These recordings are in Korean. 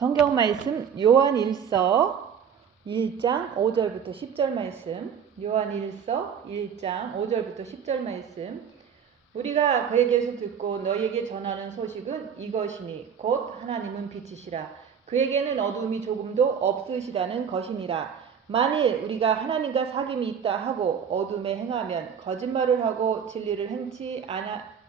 성경 말씀 요한일서 1장 5절부터 10절 말씀. 요한일서 1장 5절부터 10절 말씀. 우리가 그에게서 듣고 너희에게 전하는 소식은 이것이니 곧 하나님은 빛이시라. 그에게는 어두움이 조금도 없으시다는 것이니라. 만일 우리가 하나님과 사귐이 있다 하고 어둠에 행하면 거짓말을 하고 진리를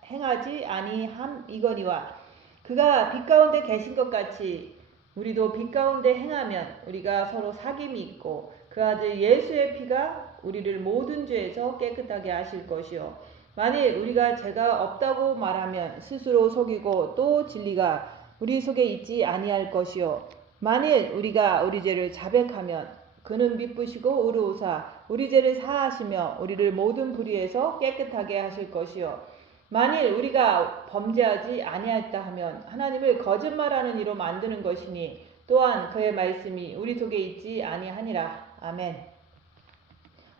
행하지 아니함이거니와 그가 빛 가운데 계신 것 같이 우리도 빛 가운데 행하면 우리가 서로 사귐이 있고 그 아들 예수의 피가 우리를 모든 죄에서 깨끗하게 하실 것이요 만일 우리가 죄가 없다고 말하면 스스로 속이고 또 진리가 우리 속에 있지 아니할 것이요 만일 우리가 우리 죄를 자백하면 그는 미쁘시고 의로우사 우리 죄를 사하시며 우리를 모든 불의에서 깨끗하게 하실 것이요 만일 우리가 범죄하지 아니하였다 하면 하나님을 거짓말하는 이로 만드는 것이니 또한 그의 말씀이 우리 속에 있지 아니하니라. 아멘.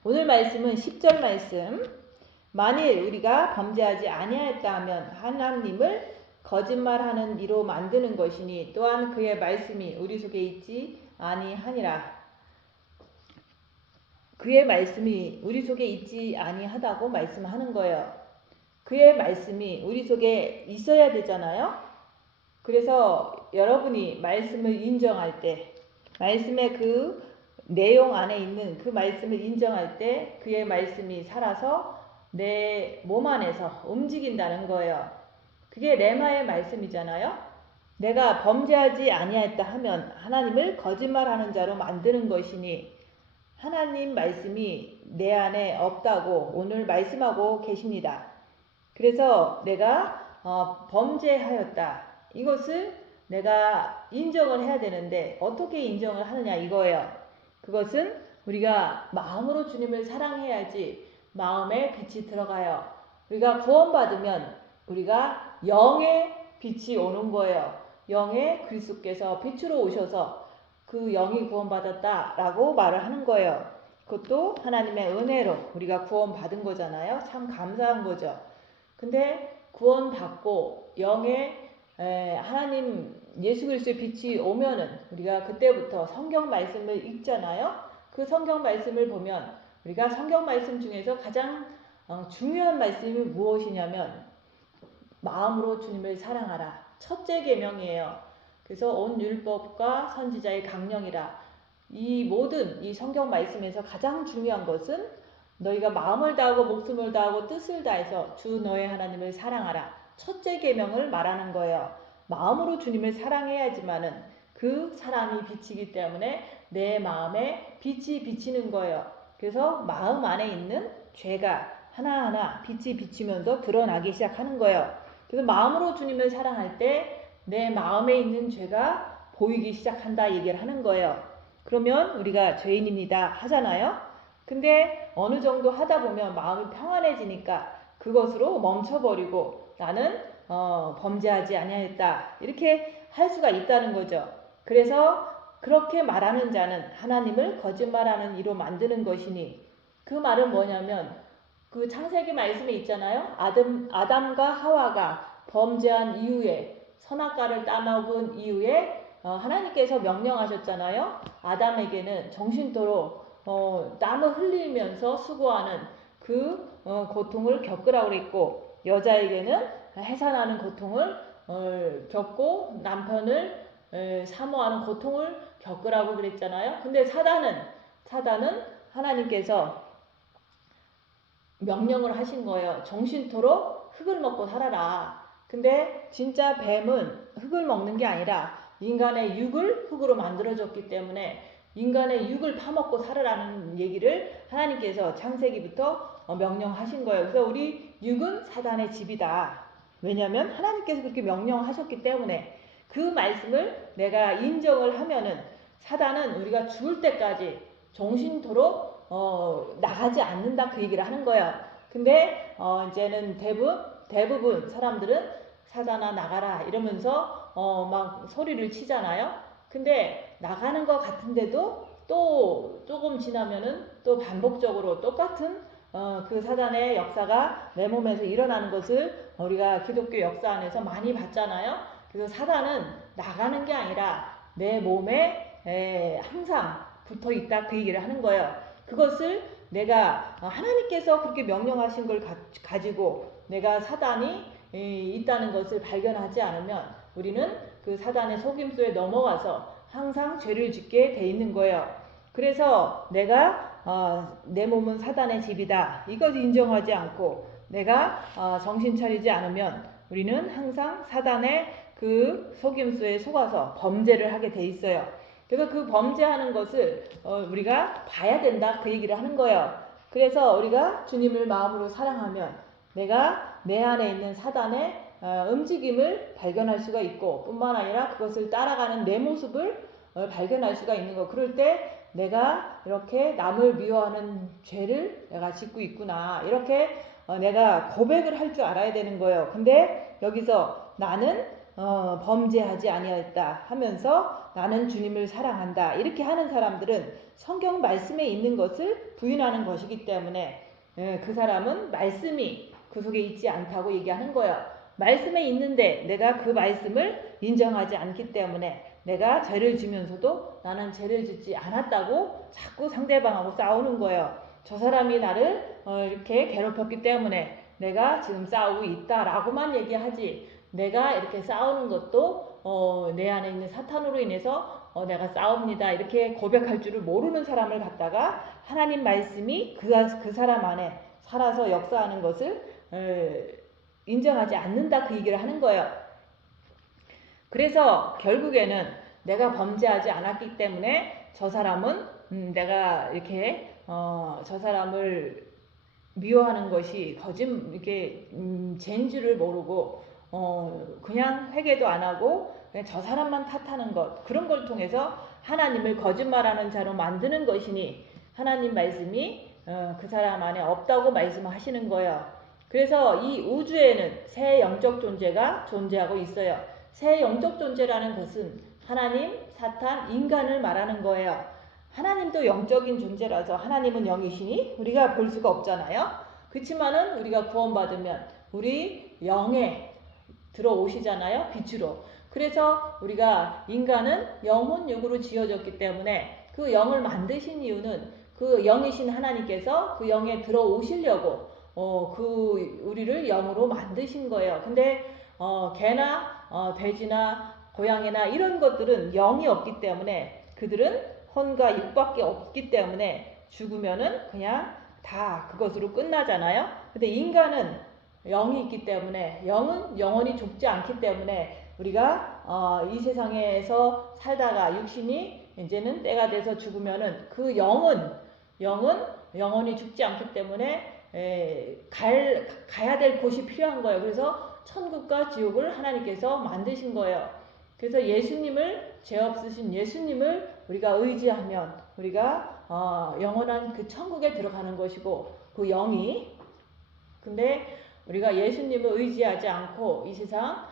오늘 말씀은 10절 말씀. 만일 우리가 범죄하지 아니하였다 하면 하나님을 거짓말하는 이로 만드는 것이니 또한 그의 말씀이 우리 속에 있지 아니하니라. 그의 말씀이 우리 속에 있지 아니하다고 말씀하는 거예요. 그의 말씀이 우리 속에 있어야 되잖아요. 그래서 여러분이 말씀을 인정할 때, 말씀의 그 내용 안에 있는 그 말씀을 인정할 때 그의 말씀이 살아서 내 몸 안에서 움직인다는 거예요. 그게 레마의 말씀이잖아요. 내가 범죄하지 아니하였다 하면 하나님을 거짓말하는 자로 만드는 것이니 하나님 말씀이 내 안에 없다고 오늘 말씀하고 계십니다. 그래서 내가 범죄하였다. 이것을 내가 인정을 해야 되는데 어떻게 인정을 하느냐 이거예요. 그것은 우리가 마음으로 주님을 사랑해야지 마음에 빛이 들어가요. 우리가 구원받으면 우리가 영의 빛이 오는 거예요. 영의 그리스도께서 빛으로 오셔서 그 영이 구원받았다라고 말을 하는 거예요. 그것도 하나님의 은혜로 우리가 구원받은 거잖아요. 참 감사한 거죠. 근데 구원받고 영의 하나님 예수 그리스도의 빛이 오면은 우리가 그때부터 성경 말씀을 읽잖아요. 그 성경 말씀을 보면 우리가 성경 말씀 중에서 가장 중요한 말씀이 무엇이냐면 마음으로 주님을 사랑하라. 첫째 계명이에요. 그래서 온 율법과 선지자의 강령이라. 이 모든 이 성경 말씀에서 가장 중요한 것은 너희가 마음을 다하고 목숨을 다하고 뜻을 다해서 주 너의 하나님을 사랑하라. 첫째 계명을 말하는 거예요. 마음으로 주님을 사랑해야지만은 그 사랑이 비치기 때문에 내 마음에 빛이 비치는 거예요. 그래서 마음 안에 있는 죄가 하나하나 빛이 비치면서 드러나기 시작하는 거예요. 그래서 마음으로 주님을 사랑할 때 내 마음에 있는 죄가 보이기 시작한다 얘기를 하는 거예요. 그러면 우리가 죄인입니다 하잖아요. 근데 어느 정도 하다 보면 마음이 평안해지니까 그것으로 멈춰버리고 나는 범죄하지 아니하였다 이렇게 할 수가 있다는 거죠. 그래서 그렇게 말하는 자는 하나님을 거짓말하는 이로 만드는 것이니 그 말은 뭐냐면 그 창세기 말씀에 있잖아요. 아담과 하와가 범죄한 이후에 선악과를 따먹은 이후에 하나님께서 명령하셨잖아요. 아담에게는 정신토록 땀을 흘리면서 수고하는 그 고통을 겪으라고 그랬고 여자에게는 해산하는 고통을 겪고 남편을 사모하는 고통을 겪으라고 그랬잖아요. 근데 사단은 하나님께서 명령을 하신 거예요. 정신토록 흙을 먹고 살아라. 근데 진짜 뱀은 흙을 먹는 게 아니라 인간의 육을 흙으로 만들어줬기 때문에 인간의 육을 파먹고 살으라는 얘기를 하나님께서 창세기부터 명령하신 거예요. 그래서 우리 육은 사단의 집이다. 왜냐하면 하나님께서 그렇게 명령하셨기 때문에 그 말씀을 내가 인정을 하면은 사단은 우리가 죽을 때까지 정신토록 나가지 않는다 그 얘기를 하는 거예요. 근데 이제는 대부분 사람들은 사단아 나가라 이러면서 막 소리를 치잖아요. 근데 나가는 것 같은데도 또 조금 지나면은 또 반복적으로 똑같은 그 사단의 역사가 내 몸에서 일어나는 것을 우리가 기독교 역사 안에서 많이 봤잖아요. 그래서 사단은 나가는 게 아니라 내 몸에 항상 붙어 있다 그 얘기를 하는 거예요. 그것을 내가 하나님께서 그렇게 명령하신 걸 가지고 내가 사단이 있다는 것을 발견하지 않으면 우리는 그 사단의 속임수에 넘어가서 항상 죄를 짓게 돼 있는 거예요. 그래서 내가 내 몸은 사단의 집이다 이것을 인정하지 않고 내가 정신 차리지 않으면 우리는 항상 사단의 그 속임수에 속아서 범죄를 하게 돼 있어요. 그래서 그 범죄하는 것을 우리가 봐야 된다 그 얘기를 하는 거예요. 그래서 우리가 주님을 마음으로 사랑하면 내가 내 안에 있는 사단의 움직임을 발견할 수가 있고 뿐만 아니라 그것을 따라가는 내 모습을 발견할 수가 있는 거. 그럴 때 내가 이렇게 남을 미워하는 죄를 내가 짓고 있구나 이렇게 내가 고백을 할 줄 알아야 되는 거예요. 근데 여기서 나는 범죄하지 아니하였다 하면서 나는 주님을 사랑한다 이렇게 하는 사람들은 성경 말씀에 있는 것을 부인하는 것이기 때문에 그 사람은 말씀이 그 속에 있지 않다고 얘기하는 거예요. 말씀에 있는데 내가 그 말씀을 인정하지 않기 때문에 내가 죄를 지면서도 나는 죄를 짓지 않았다고 자꾸 상대방하고 싸우는 거예요. 저 사람이 나를 이렇게 괴롭혔기 때문에 내가 지금 싸우고 있다라고만 얘기하지 내가 이렇게 싸우는 것도 내 안에 있는 사탄으로 인해서 내가 싸웁니다 이렇게 고백할 줄을 모르는 사람을 갖다가 하나님 말씀이 그 사람 안에 살아서 역사하는 것을 인정하지 않는다 그 얘기를 하는 거예요. 그래서 결국에는 내가 범죄하지 않았기 때문에 저 사람은 내가 이렇게 저 사람을 미워하는 것이 이렇게 죄인 줄을 모르고 그냥 회개도 안 하고 그냥 저 사람만 탓하는 것 그런 걸 통해서 하나님을 거짓말하는 자로 만드는 것이니 하나님 말씀이 그 사람 안에 없다고 말씀하시는 거예요. 그래서 이 우주에는 새 영적 존재가 존재하고 있어요. 새 영적 존재라는 것은 하나님, 사탄, 인간을 말하는 거예요. 하나님도 영적인 존재라서 하나님은 영이시니 우리가 볼 수가 없잖아요. 그렇지만은 우리가 구원받으면 우리 영에 들어오시잖아요. 빛으로. 그래서 우리가 인간은 영혼 육으로 지어졌기 때문에 그 영을 만드신 이유는 그 영이신 하나님께서 그 영에 들어오시려고 우리를 영으로 만드신 거예요. 근데 개나 돼지나 고양이나 이런 것들은 영이 없기 때문에 그들은 혼과 육밖에 없기 때문에 죽으면은 그냥 다 그것으로 끝나잖아요. 근데 인간은 영이 있기 때문에 영은 영원히 죽지 않기 때문에 우리가 이 세상에서 살다가 육신이 이제는 때가 돼서 죽으면은 그 영은 영원히 죽지 않기 때문에 가야 될 곳이 필요한 거예요. 그래서 천국과 지옥을 하나님께서 만드신 거예요. 그래서 예수님을 죄 없으신 예수님을 우리가 의지하면 우리가 영원한 그 천국에 들어가는 것이고 그 영이 근데 우리가 예수님을 의지하지 않고 이 세상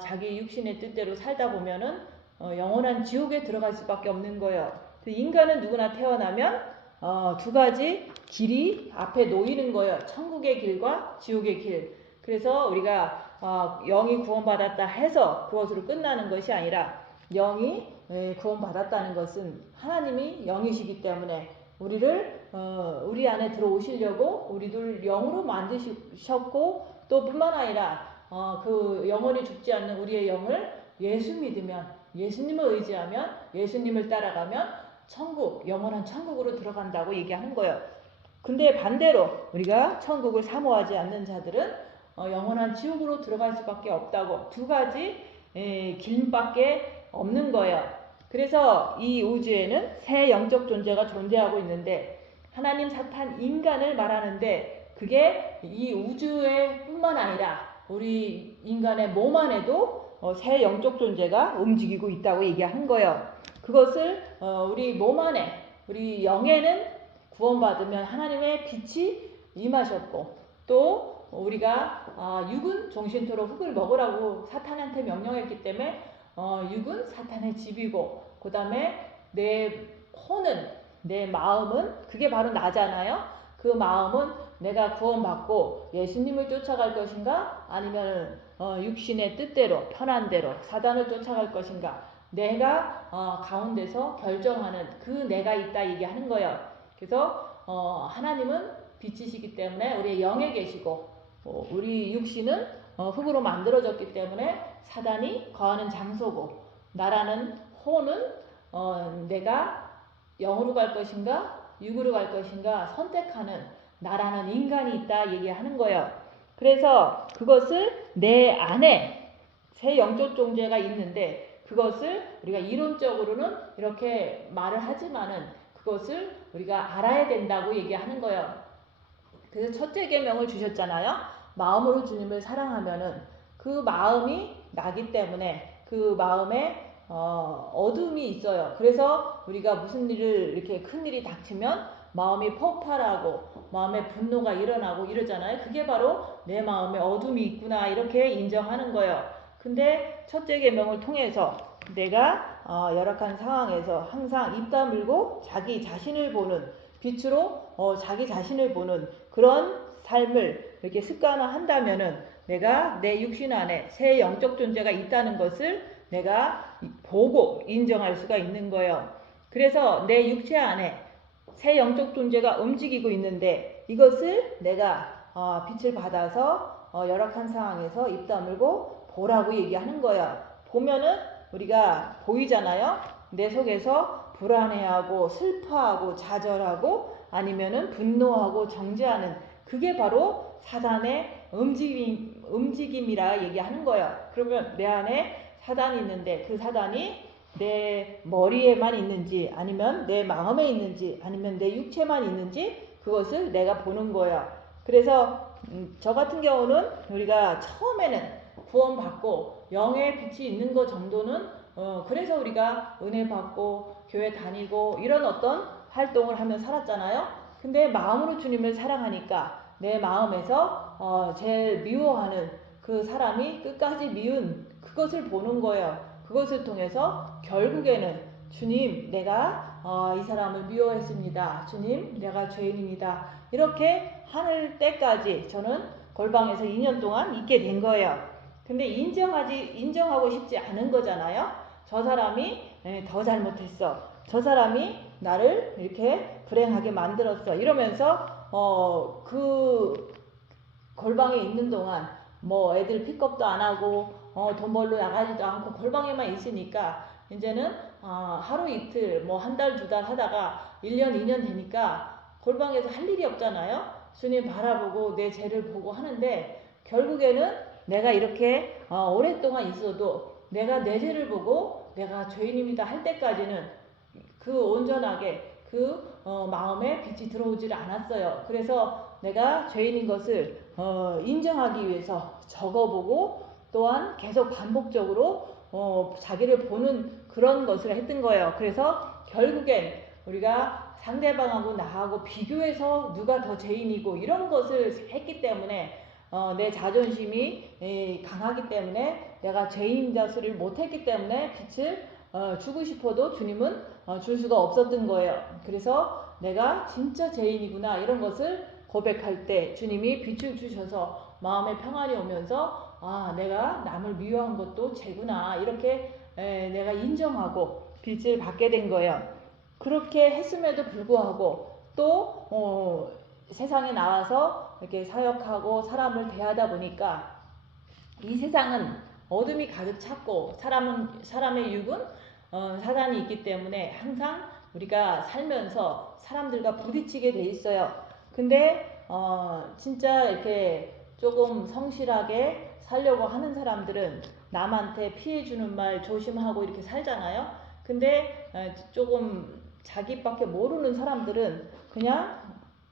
자기 육신의 뜻대로 살다 보면은 영원한 지옥에 들어갈 수밖에 없는 거예요. 인간은 누구나 태어나면 두 가지 길이 앞에 놓이는 거예요. 천국의 길과 지옥의 길. 그래서 우리가 영이 구원받았다 해서 그것으로 끝나는 것이 아니라 영이 구원받았다는 것은 하나님이 영이시기 때문에 우리를 우리 안에 들어오시려고 우리들 영으로 만드셨고 또 뿐만 아니라 그 영원히 죽지 않는 우리의 영을 예수 믿으면 예수님을 의지하면 예수님을 따라가면 천국 영원한 천국으로 들어간다고 얘기하는 거예요. 근데 반대로 우리가 천국을 사모하지 않는 자들은 영원한 지옥으로 들어갈 수밖에 없다고 두 가지 길밖에 없는 거예요. 그래서 이 우주에는 새 영적 존재가 존재하고 있는데 하나님, 사탄, 인간을 말하는데 그게 이 우주에 뿐만 아니라 우리 인간의 몸 안에도 새 영적 존재가 움직이고 있다고 얘기하는 거예요. 그것을 우리 몸 안에 우리 영에는 구원받으면 하나님의 빛이 임하셨고 또 우리가 육은 종신토록 흙을 먹으라고 사탄한테 명령했기 때문에 육은 사탄의 집이고 그 다음에 내 혼은 내 마음은 그게 바로 나잖아요. 그 마음은 내가 구원받고 예수님을 쫓아갈 것인가 아니면 육신의 뜻대로 편한 대로 사단을 쫓아갈 것인가 내가 가운데서 결정하는 그 내가 있다 얘기하는 거예요. 그래서 하나님은 빛이시기 때문에 우리의 영에 계시고 우리 육신은 흙으로 만들어졌기 때문에 사단이 거하는 장소고 나라는 혼은 내가 영으로 갈 것인가 육으로 갈 것인가 선택하는 나라는 인간이 있다 얘기하는 거예요. 그래서 그것을 내 안에 새 영적 존재가 있는데 그것을 우리가 이론적으로는 이렇게 말을 하지만은 그것을 우리가 알아야 된다고 얘기하는 거예요. 그래서 첫째 계명을 주셨잖아요. 마음으로 주님을 사랑하면은 그 마음이 나기 때문에 그 마음에 어둠이 있어요. 그래서 우리가 무슨 일을 이렇게 큰 일이 닥치면 마음이 폭발하고 마음에 분노가 일어나고 이러잖아요. 그게 바로 내 마음에 어둠이 있구나 이렇게 인정하는 거예요. 근데 첫째 계명을 통해서 내가 열악한 상황에서 항상 입 다물고 자기 자신을 보는 빛으로 자기 자신을 보는 그런 삶을 이렇게 습관화한다면은 내가 내 육신 안에 새 영적 존재가 있다는 것을 내가 보고 인정할 수가 있는 거예요. 그래서 내 육체 안에 새 영적 존재가 움직이고 있는데 이것을 내가 빛을 받아서 열악한 상황에서 입 다물고 보라고 얘기하는 거예요. 보면은 우리가 보이잖아요. 내 속에서 불안해하고 슬퍼하고 좌절하고 아니면은 분노하고 정죄하는 그게 바로 사단의 움직임이라 얘기하는 거예요. 그러면 내 안에 사단이 있는데 그 사단이 내 머리에만 있는지 아니면 내 마음에 있는지 아니면 내 육체만 있는지 그것을 내가 보는 거예요. 그래서 저 같은 경우는 우리가 처음에는 구원받고 영의 빛이 있는 것 정도는 그래서 우리가 은혜 받고 교회 다니고 이런 어떤 활동을 하며 살았잖아요. 근데 마음으로 주님을 사랑하니까 내 마음에서 제일 미워하는 그 사람이 끝까지 미운 그것을 보는 거예요. 그것을 통해서 결국에는 주님 내가 이 사람을 미워했습니다. 주님 내가 죄인입니다. 이렇게 하는 때까지 저는 골방에서 2년 동안 있게 된 거예요. 근데 인정하고 싶지 않은 거잖아요. 저 사람이 더 잘못했어. 저 사람이 나를 이렇게 불행하게 만들었어. 이러면서 그 골방에 있는 동안 뭐 애들 픽업도 안 하고 돈 벌러 나가지도 않고 골방에만 있으니까 이제는 하루 이틀 뭐 한 달 두 달 하다가 1년 2년 되니까 골방에서 할 일이 없잖아요. 주님 바라보고 내 죄를 보고 하는데 결국에는 내가 이렇게 오랫동안 있어도 내가 내 죄를 보고 내가 죄인입니다 할 때까지는 그 온전하게 그 마음에 빛이 들어오질 않았어요. 그래서 내가 죄인인 것을 인정하기 위해서 적어보고 또한 계속 반복적으로 자기를 보는 그런 것을 했던 거예요. 그래서 결국엔 우리가 상대방하고 나하고 비교해서 누가 더 죄인이고 이런 것을 했기 때문에 내 자존심이 강하기 때문에 내가 죄인 자수를 못했기 때문에 빛을 주고 싶어도 주님은 줄 수가 없었던 거예요. 그래서 내가 진짜 죄인이구나 이런 것을 고백할 때 주님이 빛을 주셔서 마음에 평안이 오면서 내가 남을 미워한 것도 죄구나 이렇게 내가 인정하고 빛을 받게 된 거예요. 그렇게 했음에도 불구하고 또 세상에 나와서 이렇게 사역하고 사람을 대하다 보니까 이 세상은 어둠이 가득 찼고 사람의 육은 사단이 있기 때문에 항상 우리가 살면서 사람들과 부딪히게 돼 있어요. 근데 진짜 이렇게 조금 성실하게 살려고 하는 사람들은 남한테 피해 주는 말 조심하고 이렇게 살잖아요. 근데 조금 자기밖에 모르는 사람들은 그냥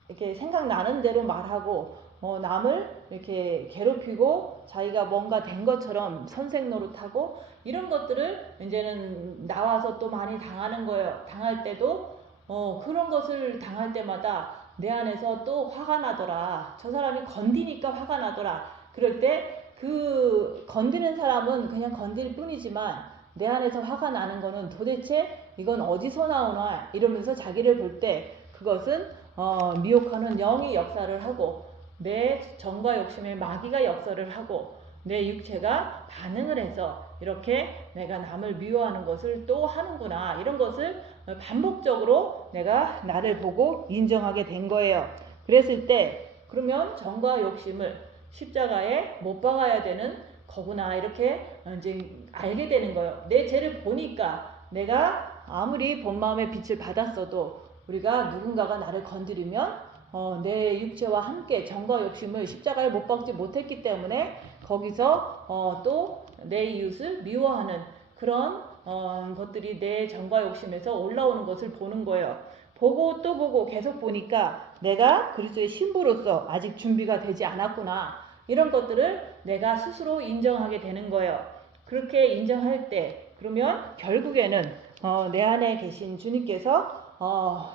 이렇게 생각나는 대로 말하고 남을 이렇게 괴롭히고 자기가 뭔가 된 것처럼 선생 노릇하고 이런 것들을 이제는 나와서 또 많이 당하는 거예요. 당할 때도 그런 것을 당할 때마다 내 안에서 또 화가 나더라. 저 사람이 건드니까 화가 나더라. 그럴 때 그 건드는 사람은 그냥 건들 뿐이지만 내 안에서 화가 나는 거는 도대체 이건 어디서 나오나 이러면서 자기를 볼 때 그것은 미혹하는 영이 역사를 하고 내 정과 욕심의 마귀가 역사를 하고 내 육체가 반응을 해서 이렇게 내가 남을 미워하는 것을 또 하는구나. 이런 것을 반복적으로 내가 나를 보고 인정하게 된 거예요. 그랬을 때 그러면 정과 욕심을 십자가에 못 박아야 되는 거구나. 이렇게 이제 알게 되는 거예요. 내 죄를 보니까 내가 아무리 본 마음의 빛을 받았어도 우리가 누군가가 나를 건드리면 내 육체와 함께 정과 욕심을 십자가에 못 박지 못했기 때문에 거기서 또 내 이웃을 미워하는 그런 것들이 내 정과 욕심에서 올라오는 것을 보는 거예요. 보고 또 보고 계속 보니까 내가 그리스도의 신부로서 아직 준비가 되지 않았구나. 이런 것들을 내가 스스로 인정하게 되는 거예요. 그렇게 인정할 때 그러면 결국에는 내 안에 계신 주님께서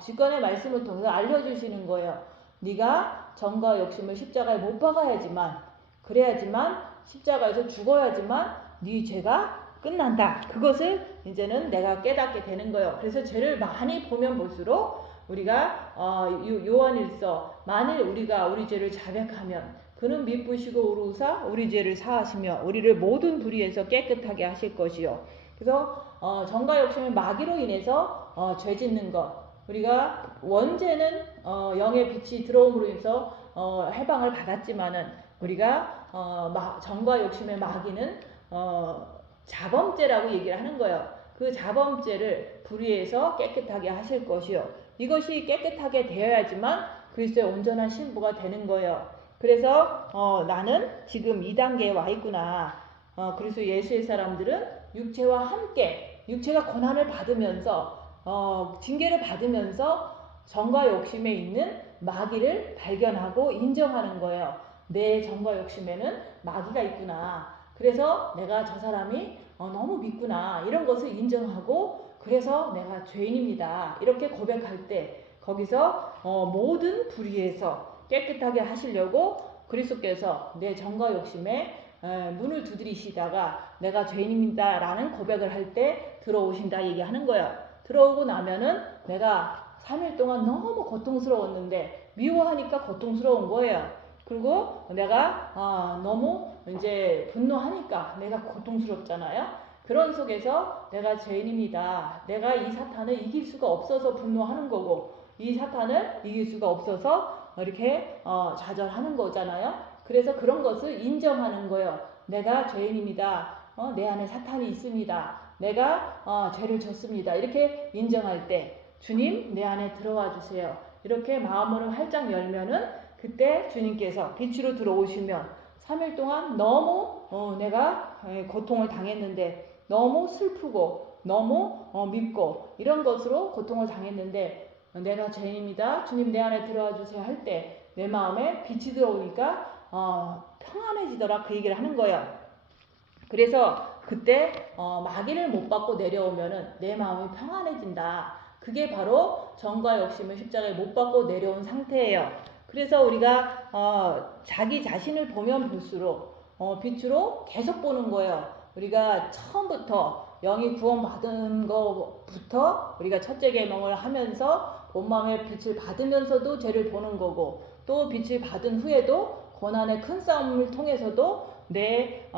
직관의 말씀을 통해서 알려주시는 거예요. 네가 정과 욕심을 십자가에 못 박아야지만 그래야지만 십자가에서 죽어야지만 네 죄가 끝난다. 그것을 이제는 내가 깨닫게 되는 거예요. 그래서 죄를 많이 보면 볼수록 우리가 요한일서 만일 우리가 우리 죄를 자백하면 그는 미쁘시고 의로우사 우리 죄를 사하시며 우리를 모든 불의에서 깨끗하게 하실 것이요. 그래서 정과 욕심의 마귀로 인해서 죄 짓는 것 우리가 원죄는 영의 빛이 들어옴으로 인해서 해방을 받았지만은 우리가 정과 욕심의 마귀는 자범죄라고 얘기를 하는 거예요. 그 자범죄를 불의해서 깨끗하게 하실 것이요. 이것이 깨끗하게 되어야지만 그리스도의 온전한 신부가 되는 거예요. 그래서 나는 지금 이 단계에 와 있구나. 그리스도 예수의 사람들은 육체와 함께 육체가 고난을 받으면서 징계를 받으면서 정과 욕심에 있는 마귀를 발견하고 인정하는 거예요. 내 정과 욕심에는 마귀가 있구나. 그래서 내가 저 사람이 너무 믿구나. 이런 것을 인정하고 그래서 내가 죄인입니다. 이렇게 고백할 때 거기서 모든 불의에서 깨끗하게 하시려고 그리스도께서 내 정과 욕심에 문을 두드리시다가 내가 죄인입니다 라는 고백을 할 때 들어오신다 얘기하는 거예요. 들어오고 나면은 내가 3일 동안 너무 고통스러웠는데 미워하니까 고통스러운 거예요. 그리고 내가 너무 이제 분노하니까 내가 고통스럽잖아요. 그런 속에서 내가 죄인입니다. 내가 이 사탄을 이길 수가 없어서 분노하는 거고 이 사탄을 이길 수가 없어서 이렇게 좌절하는 거잖아요. 그래서 그런 것을 인정하는 거예요. 내가 죄인입니다. 내 안에 사탄이 있습니다. 내가 죄를 졌습니다. 이렇게 인정할 때 주님 내 안에 들어와 주세요. 이렇게 마음으로 활짝 열면은 그때 주님께서 빛으로 들어오시면 3일 동안 너무 내가 고통을 당했는데 너무 슬프고 너무 밉고 이런 것으로 고통을 당했는데 내가 죄인입니다. 주님 내 안에 들어와 주세요 할 때 내 마음에 빛이 들어오니까 평안해지더라 그 얘기를 하는 거예요. 그래서 그때 마귀를 못 받고 내려오면은 내 마음이 평안해진다. 그게 바로 정과 욕심을 십자가에 못 받고 내려온 상태예요. 그래서 우리가 자기 자신을 보면 볼수록 빛으로 계속 보는 거예요. 우리가 처음부터 영이 구원받은 것부터 우리가 첫째 계명을 하면서 본마음의 빛을 받으면서도 죄를 보는 거고 또 빛을 받은 후에도 고난의 큰 싸움을 통해서도 내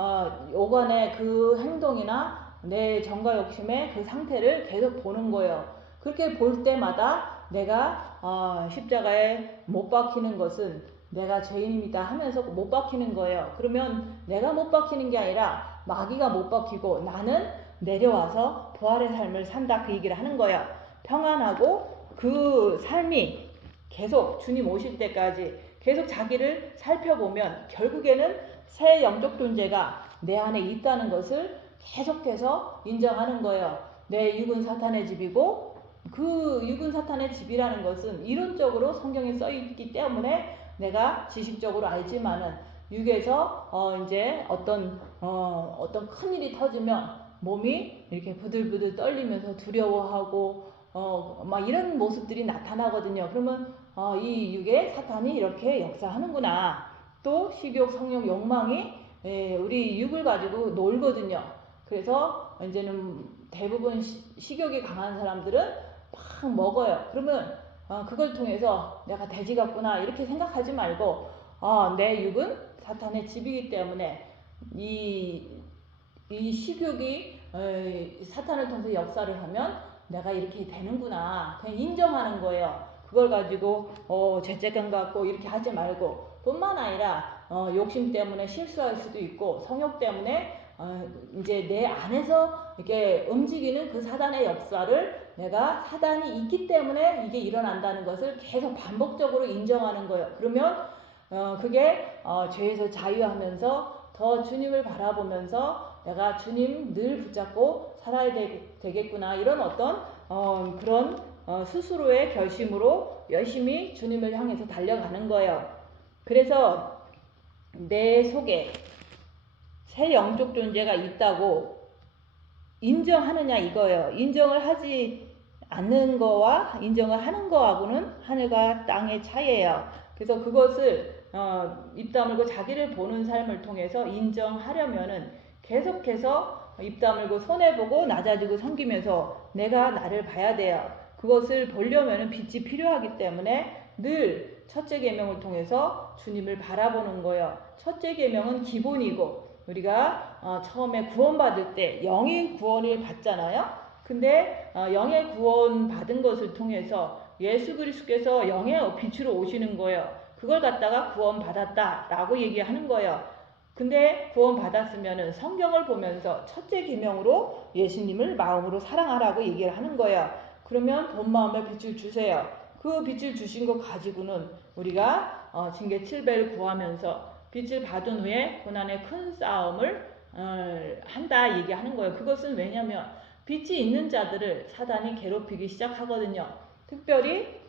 오간의 그 행동이나 내 정과 욕심의 그 상태를 계속 보는 거예요. 그렇게 볼 때마다 내가 십자가에 못 박히는 것은 내가 죄인입니다 하면서 못 박히는 거예요. 그러면 내가 못 박히는 게 아니라 마귀가 못 박히고 나는 내려와서 부활의 삶을 산다 그 얘기를 하는 거예요. 평안하고 그 삶이 계속 주님 오실 때까지 계속 자기를 살펴보면 결국에는 새 영적 존재가 내 안에 있다는 것을 계속해서 인정하는 거예요. 내 육은 사탄의 집이고 그 육은 사탄의 집이라는 것은 이론적으로 성경에 써 있기 때문에 내가 지식적으로 알지만은 육에서 이제 어떤 큰 일이 터지면 몸이 이렇게 부들부들 떨리면서 두려워하고 막 이런 모습들이 나타나거든요. 그러면 이 육에 사탄이 이렇게 역사하는구나. 또 식욕, 성욕, 욕망이 우리 육을 가지고 놀거든요. 그래서 이제는 대부분 식욕이 강한 사람들은 막 먹어요. 그러면 그걸 통해서 내가 돼지 같구나 이렇게 생각하지 말고 내 육은 사탄의 집이기 때문에 이, 이 식욕이 사탄을 통해서 역사를 하면 내가 이렇게 되는구나. 그냥 인정하는 거예요. 그걸 가지고 죄책감 갖고 이렇게 하지 말고, 뿐만 아니라 욕심 때문에 실수할 수도 있고, 성욕 때문에 이제 내 안에서 이렇게 움직이는 그 사단의 역사를 내가 사단이 있기 때문에 이게 일어난다는 것을 계속 반복적으로 인정하는 거예요. 그러면 그게 죄에서 자유하면서 더 주님을 바라보면서 내가 주님 늘 붙잡고 살아야 되겠구나, 이런 어떤 그런 스스로의 결심으로 열심히 주님을 향해서 달려가는 거예요. 그래서 내 속에 새 영적 존재가 있다고 인정하느냐 이거예요. 인정을 하지 않는 거와 인정을 하는 거하고는 하늘과 땅의 차이예요. 그래서 그것을 입 다물고 자기를 보는 삶을 통해서 인정하려면은 계속해서 입 다물고 손해보고 낮아지고 섬기면서 내가 나를 봐야 돼요. 그것을 보려면은 빛이 필요하기 때문에 늘 첫째 계명을 통해서 주님을 바라보는 거예요. 첫째 계명은 기본이고, 우리가 처음에 구원받을 때 영의 구원을 받잖아요. 근데 영의 구원 받은 것을 통해서 예수 그리스도께서 영의 빛으로 오시는 거예요. 그걸 갖다가 구원받았다라고 얘기하는 거예요. 근데 구원받았으면은 성경을 보면서 첫째 계명으로 예수님을 마음으로 사랑하라고 얘기를 하는 거예요. 그러면 본 마음에 빛을 주세요. 그 빛을 주신 것 가지고는 우리가 징계 7배를 구하면서 빛을 받은 후에 고난의 큰 싸움을 한다 얘기하는 거예요. 그것은 왜냐면 빛이 있는 자들을 사단이 괴롭히기 시작하거든요. 특별히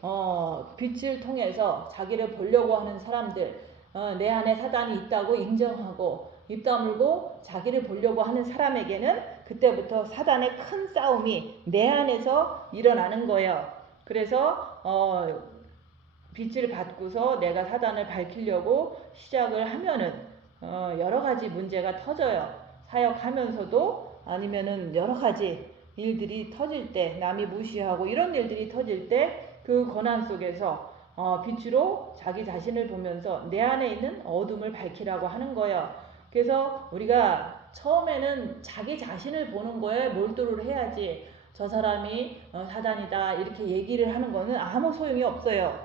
빛을 통해서 자기를 보려고 하는 사람들, 내 안에 사단이 있다고 인정하고 입 다물고 자기를 보려고 하는 사람에게는 그때부터 사단의 큰 싸움이 내 안에서 일어나는 거예요. 그래서 빛을 받고서 내가 사단을 밝히려고 시작을 하면은 여러 가지 문제가 터져요. 사역하면서도 아니면은 여러 가지 일들이 터질 때, 남이 무시하고 이런 일들이 터질 때 그 고난 속에서 빛으로 자기 자신을 보면서 내 안에 있는 어둠을 밝히라고 하는 거예요. 그래서 우리가 처음에는 자기 자신을 보는 거에 몰두를 해야지, 저 사람이 사단이다 이렇게 얘기를 하는 거는 아무 소용이 없어요.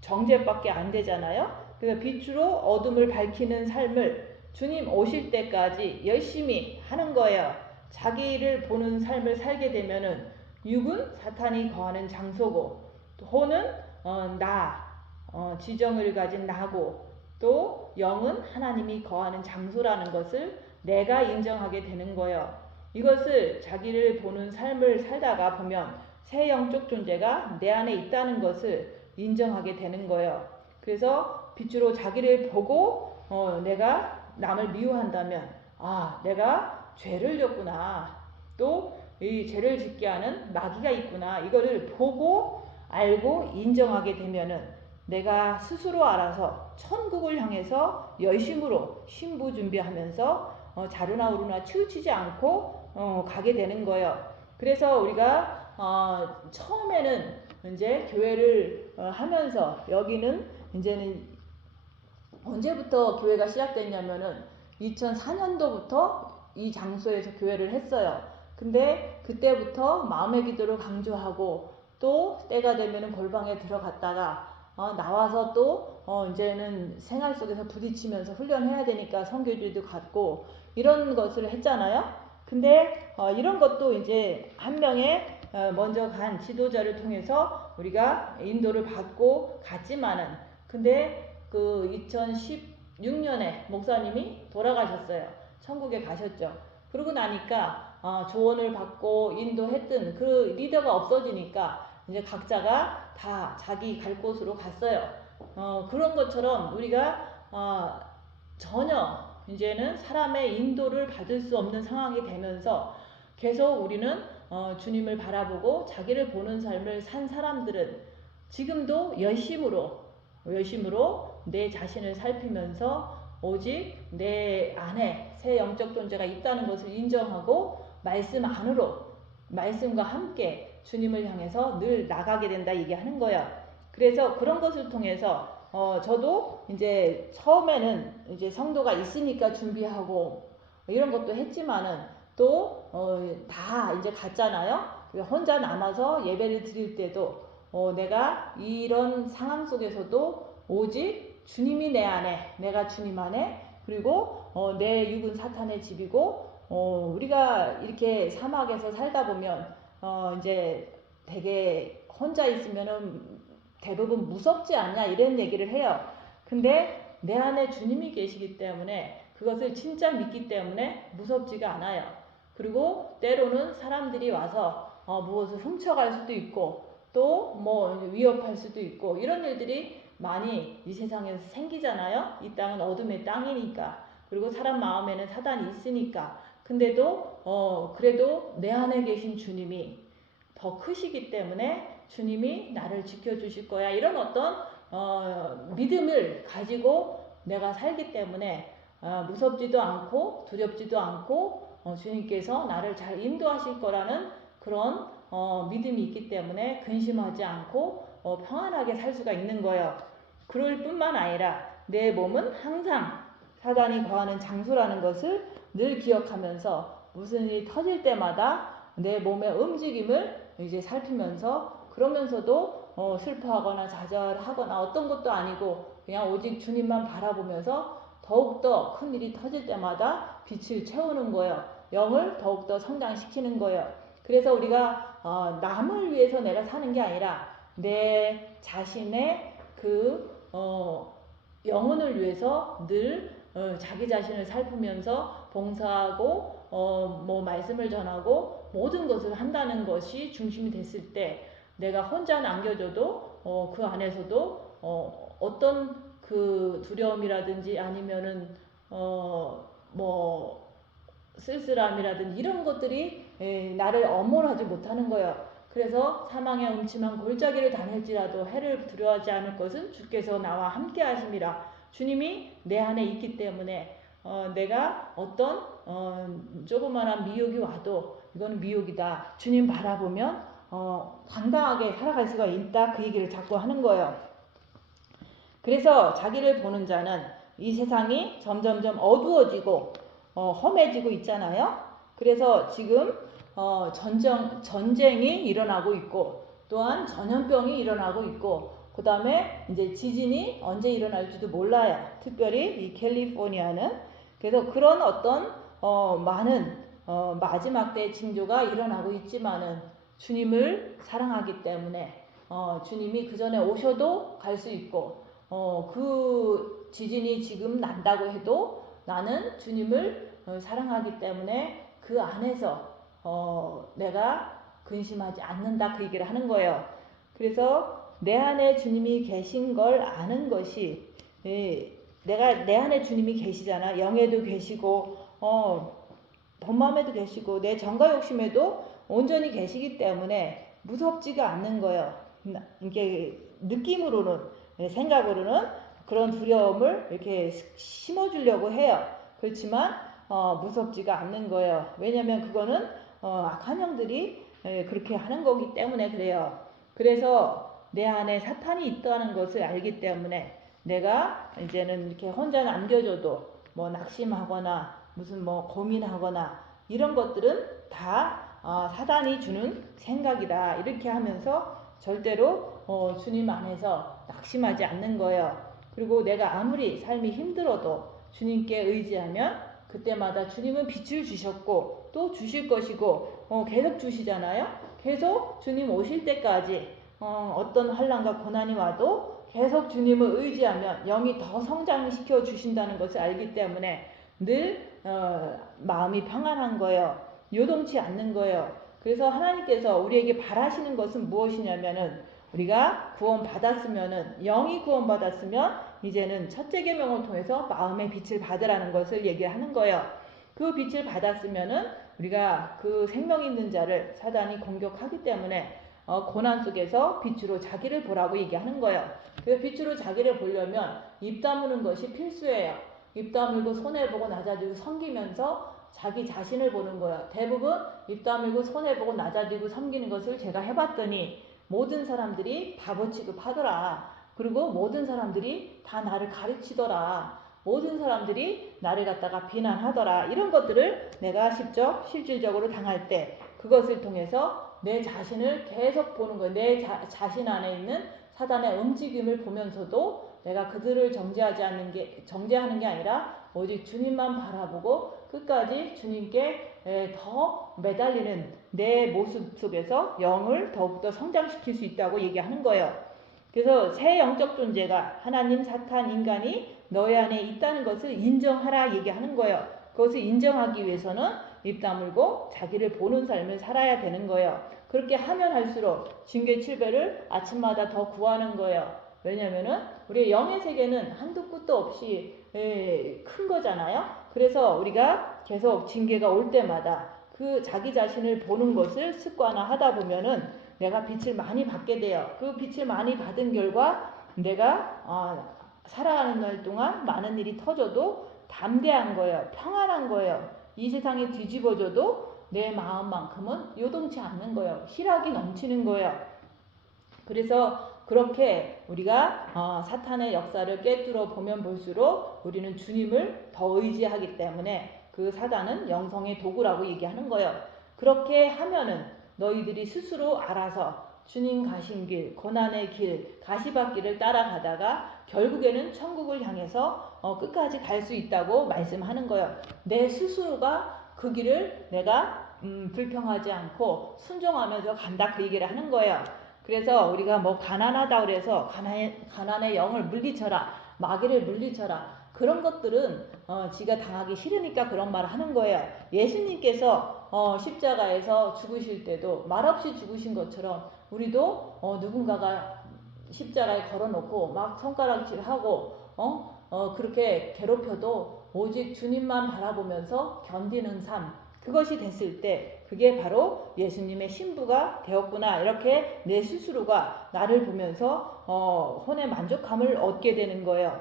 정죄밖에 안 되잖아요. 그래서 빛으로 어둠을 밝히는 삶을 주님 오실 때까지 열심히 하는 거예요. 자기를 보는 삶을 살게 되면은 육은 사탄이 거하는 장소고, 또 호는 지정을 가진 나고, 또 영은 하나님이 거하는 장소라는 것을 내가 인정하게 되는 거예요. 이것을 자기를 보는 삶을 살다가 보면 새 영적 존재가 내 안에 있다는 것을 인정하게 되는 거예요. 그래서 빛으로 자기를 보고 내가 남을 미워한다면 내가 죄를 졌구나, 또 이 죄를 짓게 하는 마귀가 있구나, 이거를 보고 알고 인정하게 되면은 내가 스스로 알아서 천국을 향해서 열심으로 신부 준비하면서 자르나 우르나 치우치지 않고 가게 되는 거예요. 그래서 우리가 처음에는 이제 교회를 하면서, 여기는 이제는 언제부터 교회가 시작됐냐면은 2004년도부터 이 장소에서 교회를 했어요. 근데 그때부터 마음의 기도를 강조하고, 또 때가 되면은 골방에 들어갔다가 나와서 또 이제는 생활 속에서 부딪히면서 훈련해야 되니까 선교지도 갔고 이런 것을 했잖아요. 근데 이런 것도 이제 한 명의 먼저 간 지도자를 통해서 우리가 인도를 받고 갔지만은, 근데 그 2016년에 목사님이 돌아가셨어요. 천국에 가셨죠. 그러고 나니까 조언을 받고 인도했던 그 리더가 없어지니까 이제 각자가 다 자기 갈 곳으로 갔어요. 그런 것처럼 우리가 전혀 이제는 사람의 인도를 받을 수 없는 상황이 되면서 계속 우리는 주님을 바라보고 자기를 보는 삶을 산 사람들은 지금도 열심으로 내 자신을 살피면서 오직 내 안에 새 영적 존재가 있다는 것을 인정하고 말씀 안으로, 말씀과 함께 주님을 향해서 늘 나가게 된다 얘기하는 거야. 그래서 그런 것을 통해서 저도 이제 처음에는 이제 성도가 있으니까 준비하고 이런 것도 했지만은 또 다 이제 갔잖아요. 혼자 남아서 예배를 드릴 때도 내가 이런 상황 속에서도 오직 주님이 내 안에, 내가 주님 안에, 그리고 내 육은 사탄의 집이고 우리가 이렇게 사막에서 살다 보면 이제 되게 혼자 있으면은 대부분 무섭지 않냐 이런 얘기를 해요. 근데 내 안에 주님이 계시기 때문에 그것을 진짜 믿기 때문에 무섭지가 않아요. 그리고 때로는 사람들이 와서 무엇을 훔쳐갈 수도 있고 또 뭐 위협할 수도 있고 이런 일들이 많이 이 세상에서 생기잖아요. 이 땅은 어둠의 땅이니까. 그리고 사람 마음에는 사단이 있으니까. 근데도 그래도 내 안에 계신 주님이 더 크시기 때문에 주님이 나를 지켜주실 거야. 이런 어떤 믿음을 가지고 내가 살기 때문에 무섭지도 않고 두렵지도 않고 주님께서 나를 잘 인도하실 거라는 그런 믿음이 있기 때문에 근심하지 않고 평안하게 살 수가 있는 거예요. 그럴 뿐만 아니라 내 몸은 항상 사단이 거하는 장소라는 것을 늘 기억하면서 무슨 일이 터질 때마다 내 몸의 움직임을 이제 살피면서 그러면서도 슬퍼하거나 좌절하거나 어떤 것도 아니고 그냥 오직 주님만 바라보면서 더욱더 큰 일이 터질 때마다 빛을 채우는 거예요. 영을 더욱더 성장시키는 거예요. 그래서 우리가 남을 위해서 내가 사는 게 아니라 내 자신의 그 영혼을 위해서 늘 자기 자신을 살피면서 봉사하고 뭐 말씀을 전하고 모든 것을 한다는 것이 중심이 됐을 때 내가 혼자 남겨져도 그 안에서도 어떤 그 두려움이라든지 아니면은 뭐 쓸쓸함이라든지 이런 것들이 나를 엄몰하지 못하는 거예요. 그래서 사망의 음침한 골짜기를 다닐지라도 해를 두려워하지 않을 것은 주께서 나와 함께 하심이라. 주님이 내 안에 있기 때문에 내가 어떤 조그마한 미혹이 와도 이거는 미혹이다. 주님 바라보면 당당하게 살아갈 수가 있다. 그 얘기를 자꾸 하는 거예요. 그래서 자기를 보는 자는 이 세상이 점점점 어두워지고 험해지고 있잖아요. 그래서 지금 전쟁이 일어나고 있고 또한 전염병이 일어나고 있고 그 다음에 이제 지진이 언제 일어날지도 몰라요. 특별히 이 캘리포니아는. 그래서 그런 어떤 많은 마지막 때 징조가 일어나고 있지만은 주님을 사랑하기 때문에 주님이 그 전에 오셔도 갈 수 있고 그 지진이 지금 난다고 해도 나는 주님을 사랑하기 때문에 그 안에서 내가 근심하지 않는다 그 얘기를 하는 거예요. 그래서 내 안에 주님이 계신 걸 아는 것이 내가 내 안에 주님이 계시잖아. 영에도 계시고 본마음에도 계시고 내 정과 욕심에도 온전히 계시기 때문에 무섭지가 않는 거예요. 이게 느낌으로는 생각으로는 그런 두려움을 이렇게 심어주려고 해요. 그렇지만 무섭지가 않는 거예요. 왜냐하면 그거는 악한 영들이 그렇게 하는 거기 때문에 그래요. 그래서 내 안에 사탄이 있다는 것을 알기 때문에 내가 이제는 이렇게 혼자 남겨줘도 뭐 낙심하거나 무슨 뭐 고민하거나 이런 것들은 다 사단이 주는 생각이다. 이렇게 하면서 절대로 주님 안에서 낙심하지 않는 거예요. 그리고 내가 아무리 삶이 힘들어도 주님께 의지하면 그때마다 주님은 빛을 주셨고 또 주실 것이고 계속 주시잖아요. 계속 주님 오실 때까지 어떤 환난과 고난이 와도 계속 주님을 의지하면 영이 더 성장시켜 주신다는 것을 알기 때문에 늘 마음이 평안한 거예요. 요동치 않는 거예요. 그래서 하나님께서 우리에게 바라시는 것은 무엇이냐면은 우리가 구원 받았으면은 영이 구원 받았으면 이제는 첫째 계명을 통해서 마음의 빛을 받으라는 것을 얘기하는 거예요. 그 빛을 받았으면은 우리가 그 생명 있는 자를 사단이 공격하기 때문에 고난 속에서 빛으로 자기를 보라고 얘기하는 거예요. 그래서 빛으로 자기를 보려면 입 다무는 것이 필수예요. 입 다물고 손해보고 낮아지고 섬기면서 자기 자신을 보는 거예요. 대부분 입 다물고 손해보고 낮아지고 섬기는 것을 제가 해봤더니 모든 사람들이 바보 취급하더라. 그리고 모든 사람들이 다 나를 가르치더라. 모든 사람들이 나를 갖다가 비난하더라. 이런 것들을 내가 실질적으로 당할 때 그것을 통해서 내 자신을 계속 보는 거예요. 내 자신 안에 있는 사단의 움직임을 보면서도 내가 그들을 정죄하는 게 아니라 오직 주님만 바라보고 끝까지 주님께 더 매달리는 내 모습 속에서 영을 더욱더 성장시킬 수 있다고 얘기하는 거예요. 그래서 새 영적 존재가 하나님, 사탄, 인간이 너희 안에 있다는 것을 인정하라 얘기하는 거예요. 그것을 인정하기 위해서는 입 다물고 자기를 보는 삶을 살아야 되는 거예요. 그렇게 하면 할수록 징계 7배를 아침마다 더 구하는 거예요. 왜냐면은 우리의 영의 세계는 한도 끝도 없이 큰 거잖아요. 그래서 우리가 계속 징계가 올 때마다 그 자기 자신을 보는 것을 습관화하다 보면은 내가 빛을 많이 받게 돼요. 그 빛을 많이 받은 결과 내가 살아가는 날 동안 많은 일이 터져도 담대한 거예요. 평안한 거예요. 이 세상이 뒤집어져도 내 마음만큼은 요동치 않는 거예요. 희락이 넘치는 거예요. 그래서 그렇게 우리가 사탄의 역사를 꿰뚫어 보면 볼수록 우리는 주님을 더 의지하기 때문에 그 사단은 영성의 도구라고 얘기하는 거예요. 그렇게 하면은 너희들이 스스로 알아서 주님 가신 길, 고난의 길, 가시밭길을 따라가다가 결국에는 천국을 향해서 끝까지 갈 수 있다고 말씀하는 거예요. 내 스스로가 그 길을 내가 불평하지 않고 순종하면서 간다 그 얘기를 하는 거예요. 그래서 우리가 뭐 가난하다 그래서 가난의 영을 물리쳐라, 마귀를 물리쳐라, 그런 것들은 지가 당하기 싫으니까 그런 말을 하는 거예요. 예수님께서 십자가에서 죽으실 때도 말없이 죽으신 것처럼 우리도 누군가가 십자가에 걸어놓고 막 손가락질하고 그렇게 괴롭혀도 오직 주님만 바라보면서 견디는 삶, 그것이 됐을 때 그게 바로 예수님의 신부가 되었구나, 이렇게 내 스스로가 나를 보면서 혼의 만족감을 얻게 되는 거예요.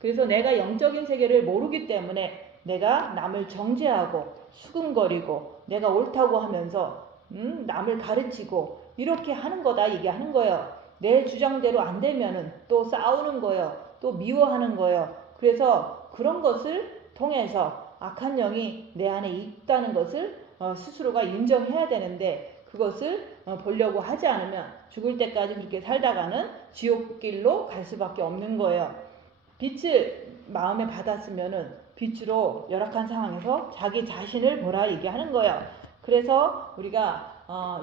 그래서 내가 영적인 세계를 모르기 때문에 내가 남을 정죄하고 수근거리고 내가 옳다고 하면서 남을 가르치고 이렇게 하는 거다 얘기하는 거예요. 내 주장대로 안 되면은 또 싸우는 거예요. 또 미워하는 거예요. 그래서 그런 것을 통해서 악한 영이 내 안에 있다는 것을 스스로가 인정해야 되는데 그것을 보려고 하지 않으면 죽을 때까지 그렇게 살다가는 지옥길로 갈 수밖에 없는 거예요. 빛을 마음에 받았으면은 빛으로 열악한 상황에서 자기 자신을 보라 얘기하는 거예요. 그래서 우리가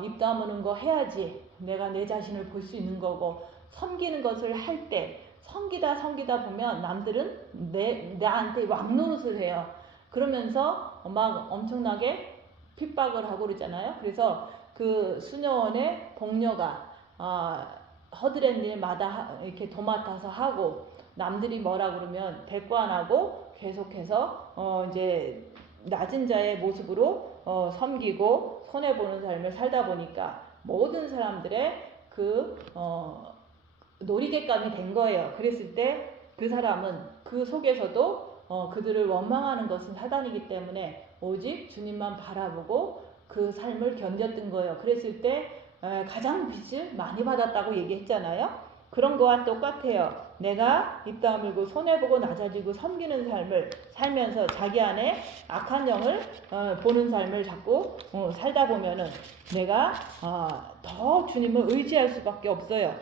입 다무는 거 해야지 내가 내 자신을 볼 수 있는 거고, 섬기는 것을 할 때 섬기다 보면 남들은 나한테 왕노릇을 해요. 그러면서 막 엄청나게 핍박을 하고 그러잖아요. 그래서 그 수녀원의 복녀가 허드렛 일마다 이렇게 도맡아서 하고, 남들이 뭐라 그러면 대꾸 안 하고 계속해서 이제 낮은 자의 모습으로 섬기고 손해보는 삶을 살다 보니까 모든 사람들의 그 놀이객감이 된 거예요. 그랬을 때 그 사람은 그 속에서도 그들을 원망하는 것은 사단이기 때문에 오직 주님만 바라보고 그 삶을 견뎠던 거예요. 그랬을 때 가장 빛을 많이 받았다고 얘기했잖아요. 그런 거와 똑같아요. 내가 입 다물고 손해보고 낮아지고 섬기는 삶을 살면서 자기 안에 악한 영을 보는 삶을 자꾸 살다 보면은 내가 더 주님을 의지할 수밖에 없어요.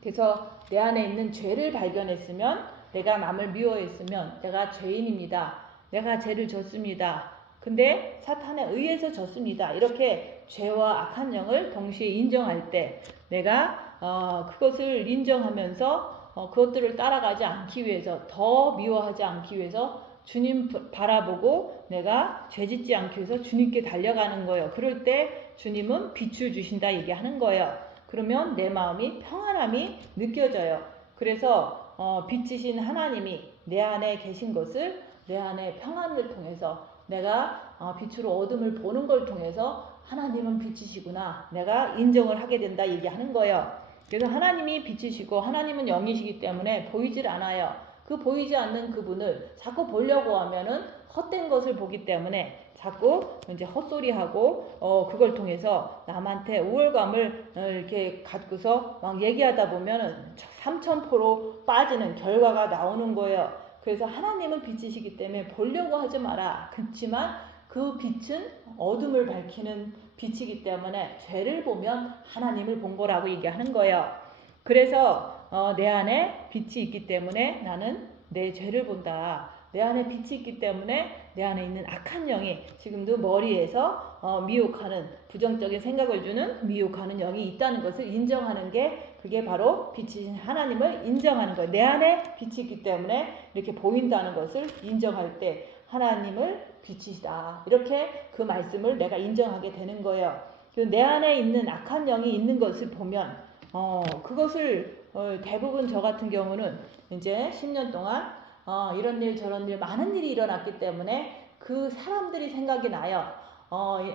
그래서 내 안에 있는 죄를 발견했으면, 내가 남을 미워했으면 내가 죄인입니다. 내가 죄를 졌습니다. 근데 사탄에 의해서 졌습니다. 이렇게 죄와 악한 영을 동시에 인정할 때 내가 그것을 인정하면서 그것들을 따라가지 않기 위해서, 더 미워하지 않기 위해서 주님 바라보고 내가 죄짓지 않기 위해서 주님께 달려가는 거예요. 그럴 때 주님은 빛을 주신다 얘기하는 거예요. 그러면 내 마음이 평안함이 느껴져요. 그래서 빛이신 하나님이 내 안에 계신 것을, 내 안에 평안을 통해서 내가 빛으로 어둠을 보는 걸 통해서 하나님은 빛이시구나, 내가 인정을 하게 된다 얘기하는 거예요. 그래서 하나님이 빛이시고 하나님은 영이시기 때문에 보이질 않아요. 그 보이지 않는 그분을 자꾸 보려고 하면은 헛된 것을 보기 때문에 자꾸 이제 헛소리하고 그걸 통해서 남한테 우월감을 이렇게 갖고서 막 얘기하다 보면은 삼천포로 빠지는 결과가 나오는 거예요. 그래서 하나님은 빛이시기 때문에 보려고 하지 마라. 그렇지만 그 빛은 어둠을 밝히는 빛이기 때문에 죄를 보면 하나님을 본 거라고 얘기하는 거예요. 그래서 내 안에 빛이 있기 때문에 나는 내 죄를 본다. 내 안에 빛이 있기 때문에 내 안에 있는 악한 영이 지금도 머리에서 미혹하는 부정적인 생각을 주는 미혹하는 영이 있다는 것을 인정하는 게 그게 바로 빛이신 하나님을 인정하는 거예요. 내 안에 빛이 있기 때문에 이렇게 보인다는 것을 인정할 때 하나님을 빛이시다. 이렇게 그 말씀을 내가 인정하게 되는 거예요. 내 안에 있는 악한 영이 있는 것을 보면 그것을 대부분 저 같은 경우는 이제 10년 동안 이런 일 저런 일 많은 일이 일어났기 때문에 그 사람들이 생각이 나요.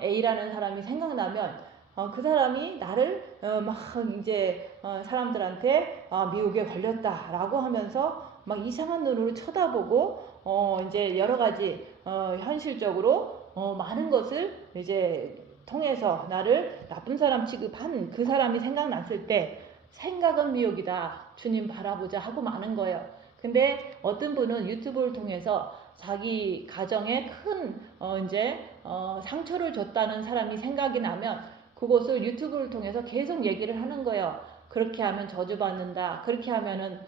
A라는 사람이 생각나면 그 사람이 나를 막 이제 사람들한테 미혹에 걸렸다라고 하면서 막 이상한 눈으로 쳐다보고 이제 여러 가지 현실적으로 많은 것을 이제 통해서 나를 나쁜 사람 취급한 그 사람이 생각났을 때 생각은 미혹이다. 주님 바라보자 하고 마는 거예요. 근데 어떤 분은 유튜브를 통해서 자기 가정에 큰 이제 상처를 줬다는 사람이 생각이 나면 그것을 유튜브를 통해서 계속 얘기를 하는 거예요. 그렇게 하면 저주받는다. 그렇게 하면은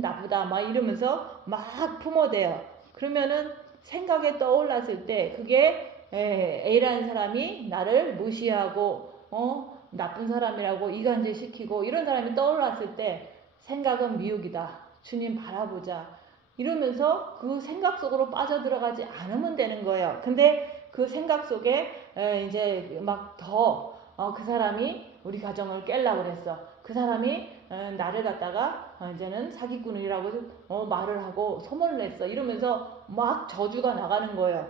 나쁘다. 막 이러면서 막 품어대요. 그러면은 생각에 떠올랐을 때 그게 A라는 사람이 나를 무시하고 나쁜 사람이라고 이간질시키고 이런 사람이 떠올랐을 때 생각은 미혹이다. 주님 바라보자. 이러면서 그 생각 속으로 빠져들어가지 않으면 되는 거예요. 근데 그 생각 속에 이제 막 더 그 사람이 우리 가정을 깨려고 그랬어. 그 사람이 나를 갖다가 이제는 사기꾼이라고 말을 하고 소문을 냈어. 이러면서 막 저주가 나가는 거예요.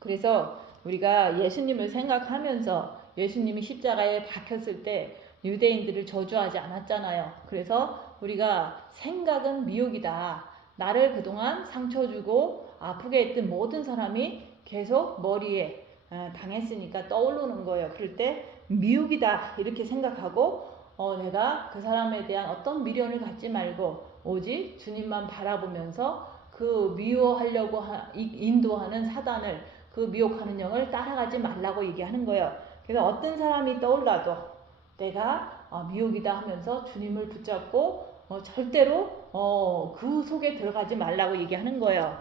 그래서 우리가 예수님을 생각하면서 예수님이 십자가에 박혔을 때 유대인들을 저주하지 않았잖아요. 그래서 우리가 생각은 미혹이다. 나를 그동안 상처 주고 아프게 했던 모든 사람이 계속 머리에 당했으니까 떠오르는 거예요. 그럴 때 미혹이다 이렇게 생각하고 내가 그 사람에 대한 어떤 미련을 갖지 말고 오직 주님만 바라보면서 그 미워하려고 인도하는 사단을 그 미혹하는 영을 따라가지 말라고 얘기하는 거예요. 그래서 어떤 사람이 떠올라도 내가 미혹이다 하면서 주님을 붙잡고 절대로 그 속에 들어가지 말라고 얘기하는 거예요.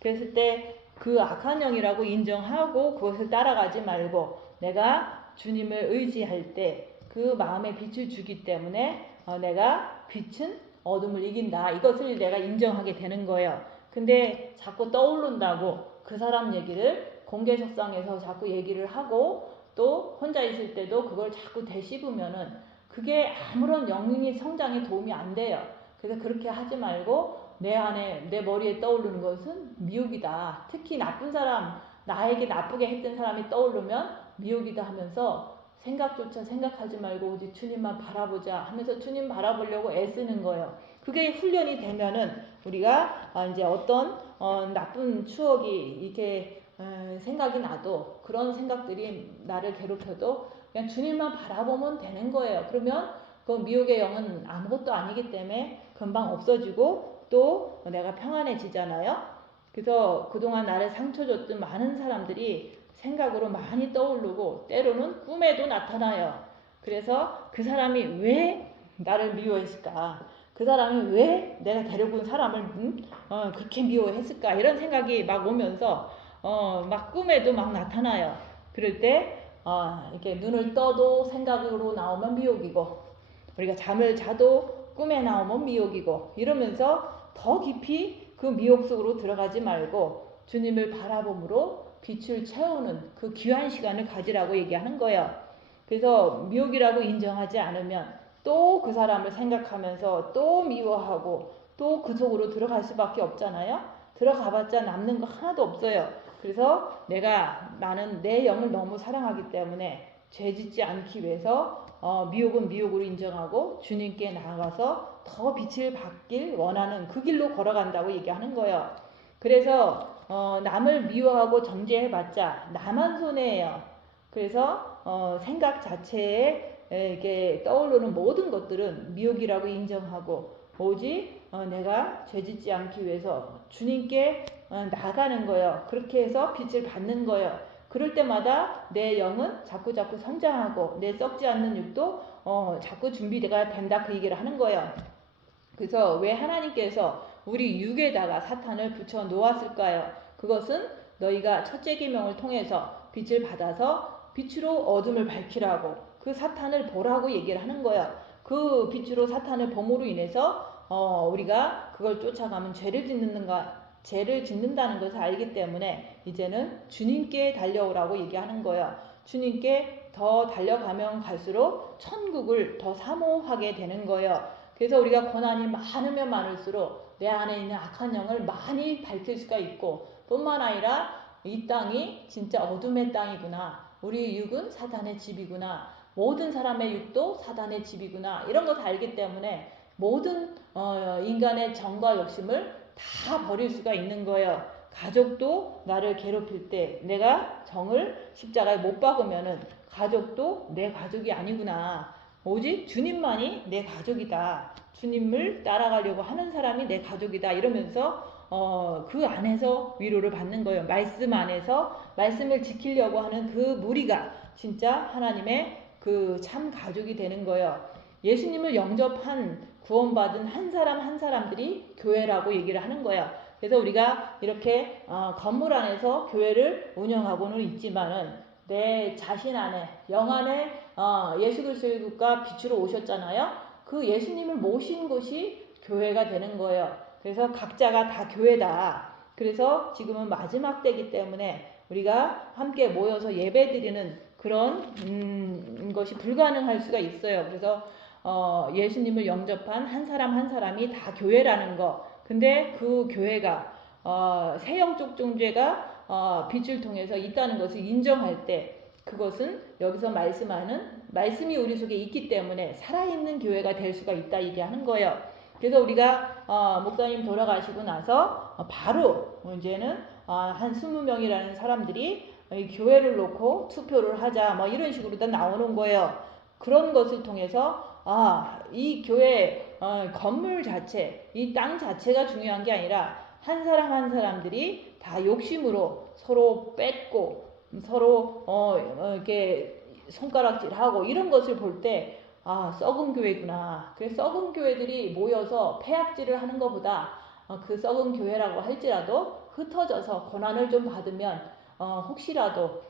그랬을 때 그 악한 영이라고 인정하고 그것을 따라가지 말고 내가 주님을 의지할 때 그 마음에 빛을 주기 때문에 내가 빛은 어둠을 이긴다. 이것을 내가 인정하게 되는 거예요. 근데 자꾸 떠오른다고 그 사람 얘기를 공개석상에서 자꾸 얘기를 하고 또 혼자 있을 때도 그걸 자꾸 되씹으면은 그게 아무런 영능의 성장에 도움이 안 돼요. 그래서 그렇게 하지 말고 내 안에 내 머리에 떠오르는 것은 미혹이다. 특히 나쁜 사람 나에게 나쁘게 했던 사람이 떠오르면 미혹이다 하면서 생각조차 생각하지 말고 오직 주님만 바라보자 하면서 주님 바라보려고 애쓰는 거예요. 그게 훈련이 되면은 우리가 이제 어떤 나쁜 추억이 이렇게 생각이 나도 그런 생각들이 나를 괴롭혀도 그냥 주님만 바라보면 되는 거예요. 그러면 그 미혹의 영은 아무것도 아니기 때문에 금방 없어지고 또 내가 평안해지잖아요. 그래서 그동안 나를 상처 줬던 많은 사람들이 생각으로 많이 떠오르고 때로는 꿈에도 나타나요. 그래서 그 사람이 왜 나를 미워했을까? 그 사람이 왜 내가 데려온 사람을 그렇게 미워했을까? 이런 생각이 막 오면서 막 꿈에도 막 나타나요. 그럴 때 이렇게 눈을 떠도 생각으로 나오면 미혹이고 우리가 잠을 자도 꿈에 나오면 미혹이고 이러면서 더 깊이 그 미혹 속으로 들어가지 말고 주님을 바라봄으로 빛을 채우는 그 귀한 시간을 가지라고 얘기하는 거예요. 그래서 미혹이라고 인정하지 않으면 또 그 사람을 생각하면서 또 미워하고 또 그 속으로 들어갈 수밖에 없잖아요. 들어가봤자 남는 거 하나도 없어요. 그래서 나는 내 영을 너무 사랑하기 때문에 죄 짓지 않기 위해서 미혹은 미혹으로 인정하고 주님께 나아가서 더 빛을 받길 원하는 그 길로 걸어간다고 얘기하는 거예요. 그래서 남을 미워하고 정죄해봤자 나만 손해예요. 그래서 생각 자체에 이게 떠오르는 모든 것들은 미혹이라고 인정하고 오직 내가 죄짓지 않기 위해서 주님께 나가는 거예요. 그렇게 해서 빛을 받는 거예요. 그럴 때마다 내 영은 자꾸 성장하고 내 썩지 않는 육도 자꾸 준비가 된다 그 얘기를 하는 거예요. 그래서 왜 하나님께서 우리 육에다가 사탄을 붙여 놓았을까요? 그것은 너희가 첫째 계명을 통해서 빛을 받아서 빛으로 어둠을 밝히라고 그 사탄을 보라고 얘기를 하는 거예요. 그 빛으로 사탄을 봄으로 인해서 우리가 그걸 쫓아가면 죄를 짓는다는 것을 알기 때문에 이제는 주님께 달려오라고 얘기하는 거예요. 주님께 더 달려가면 갈수록 천국을 더 사모하게 되는 거예요. 그래서 우리가 고난이 많으면 많을수록 내 안에 있는 악한 영을 많이 밝힐 수가 있고 뿐만 아니라 이 땅이 진짜 어둠의 땅이구나. 우리 육은 사탄의 집이구나. 모든 사람의 육도 사탄의 집이구나. 이런 것을 알기 때문에 모든 인간의 정과 욕심을 다 버릴 수가 있는 거예요. 가족도 나를 괴롭힐 때 내가 정을 십자가에 못 박으면은 가족도 내 가족이 아니구나. 오직 주님만이 내 가족이다. 주님을 따라가려고 하는 사람이 내 가족이다. 이러면서 그 안에서 위로를 받는 거예요. 말씀 안에서 말씀을 지키려고 하는 그 무리가 진짜 하나님의 그 참 가족이 되는 거예요. 예수님을 영접한 구원받은 한 사람 한 사람들이 교회라고 얘기를 하는 거예요. 그래서 우리가 이렇게 건물 안에서 교회를 운영하고는 있지만은 내 자신 안에 영 안에 예수 그리스도가 빛으로 오셨잖아요. 그 예수님을 모신 곳이 교회가 되는 거예요. 그래서 각자가 다 교회다. 그래서 지금은 마지막 때이기 때문에 우리가 함께 모여서 예배드리는 그런 것이 불가능할 수가 있어요. 그래서 예수님을 영접한 한 사람 한 사람이 다 교회라는 거. 근데 그 교회가 새 영적 존재가 빛을 통해서 있다는 것을 인정할 때 그것은 여기서 말씀하는 말씀이 우리 속에 있기 때문에 살아있는 교회가 될 수가 있다 얘기하는 거예요. 그래서 우리가 목사님 돌아가시고 나서 바로 이제는 한 20명이라는 사람들이 이 교회를 놓고 투표를 하자 뭐 이런 식으로 다 나오는 거예요. 그런 것을 통해서 이 교회 건물 자체, 이 땅 자체가 중요한 게 아니라 한 사람 한 사람들이 다 욕심으로 서로 뺏고 서로 이렇게 손가락질하고 이런 것을 볼 때 썩은 교회구나. 그래서 썩은 교회들이 모여서 폐악질을 하는 것보다 그 썩은 교회라고 할지라도 흩어져서 고난을 좀 받으면 혹시라도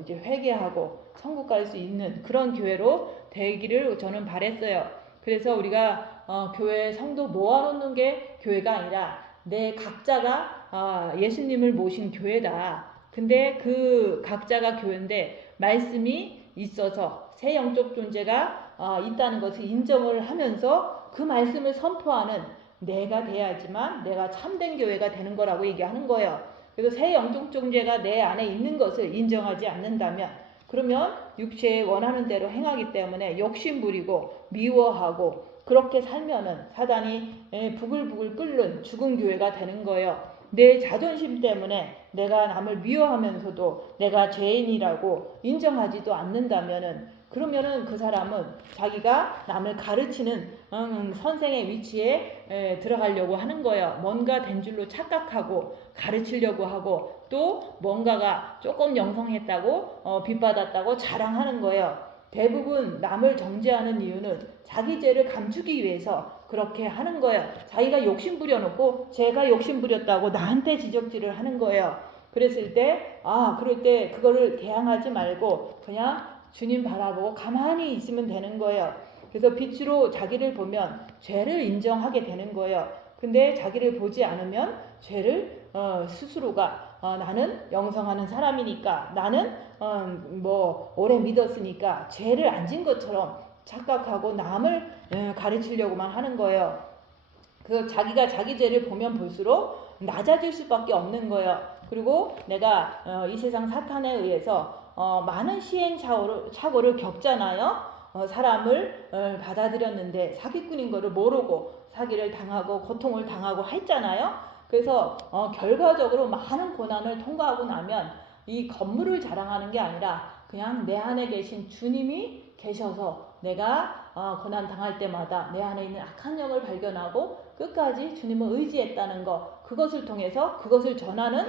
이제 회개하고 천국 갈 수 있는 그런 교회로 되기를 저는 바랬어요. 그래서 우리가 교회 성도 모아놓는 게 교회가 아니라 내 각자가 예수님을 모신 교회다. 근데 그 각자가 교회인데 말씀이 있어서 새 영적 존재가 있다는 것을 인정을 하면서 그 말씀을 선포하는 내가 돼야지만 내가 참된 교회가 되는 거라고 얘기하는 거예요. 그래서 새 영적 존재가 내 안에 있는 것을 인정하지 않는다면 그러면 육체에 원하는 대로 행하기 때문에 욕심 부리고 미워하고 그렇게 살면은 사단이 부글부글 끓는 죽은 교회가 되는 거예요. 내 자존심 때문에 내가 남을 미워하면서도 내가 죄인이라고 인정하지도 않는다면은 그러면은 그 사람은 자기가 남을 가르치는 선생의 위치에 들어가려고 하는 거예요. 뭔가 된 줄로 착각하고 가르치려고 하고 또 뭔가가 조금 영성했다고 빚받았다고 자랑하는 거예요. 대부분 남을 정죄하는 이유는 자기 죄를 감추기 위해서 그렇게 하는 거예요. 자기가 욕심 부려놓고 제가 욕심 부렸다고 나한테 지적질을 하는 거예요. 그랬을 때 그럴 때 그거를 대항하지 말고 그냥 주님 바라보고 가만히 있으면 되는 거예요. 그래서 빛으로 자기를 보면 죄를 인정하게 되는 거예요. 근데 자기를 보지 않으면 죄를 스스로가 나는 영성하는 사람이니까 나는 뭐 오래 믿었으니까 죄를 안 진 것처럼 착각하고 남을 가르치려고만 하는 거예요. 그 자기가 자기 죄를 보면 볼수록 낮아질 수밖에 없는 거예요. 그리고 내가 이 세상 사탄에 의해서 많은 시행착오를 겪잖아요. 사람을 받아들였는데 사기꾼인 거를 모르고 사기를 당하고 고통을 당하고 했잖아요. 그래서 결과적으로 많은 고난을 통과하고 나면 이 건물을 자랑하는 게 아니라 그냥 내 안에 계신 주님이 계셔서 내가 고난 당할 때마다 내 안에 있는 악한 영을 발견하고 끝까지 주님을 의지했다는 것, 그것을 통해서 그것을 전하는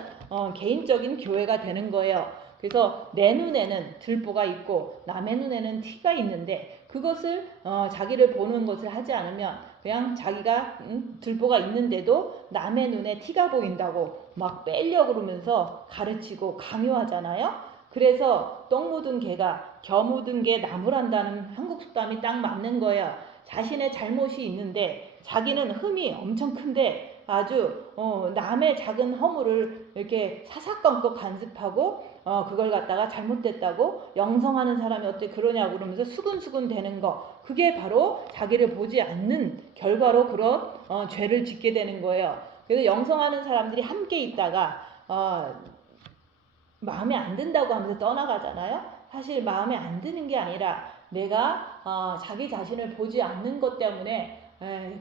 개인적인 교회가 되는 거예요. 그래서 내 눈에는 들보가 있고 남의 눈에는 티가 있는데 그것을 자기를 보는 것을 하지 않으면 그냥 자기가 들보가 있는데도 남의 눈에 티가 보인다고 막 빼려고 그러면서 가르치고 강요하잖아요. 그래서 똥 묻은 개가 겨 묻은 개 나무란다는 한국 속담이 딱 맞는 거예요. 자신의 잘못이 있는데 자기는 흠이 엄청 큰데 아주 남의 작은 허물을 이렇게 사사건건 간섭하고 그걸 갖다가 잘못됐다고 영성하는 사람이 어떻게 그러냐고 그러면서 수근수근 되는 거, 그게 바로 자기를 보지 않는 결과로 그런 죄를 짓게 되는 거예요. 그래서 영성하는 사람들이 함께 있다가 마음에 안 든다고 하면서 떠나가잖아요. 사실 마음에 안 드는 게 아니라 내가 자기 자신을 보지 않는 것 때문에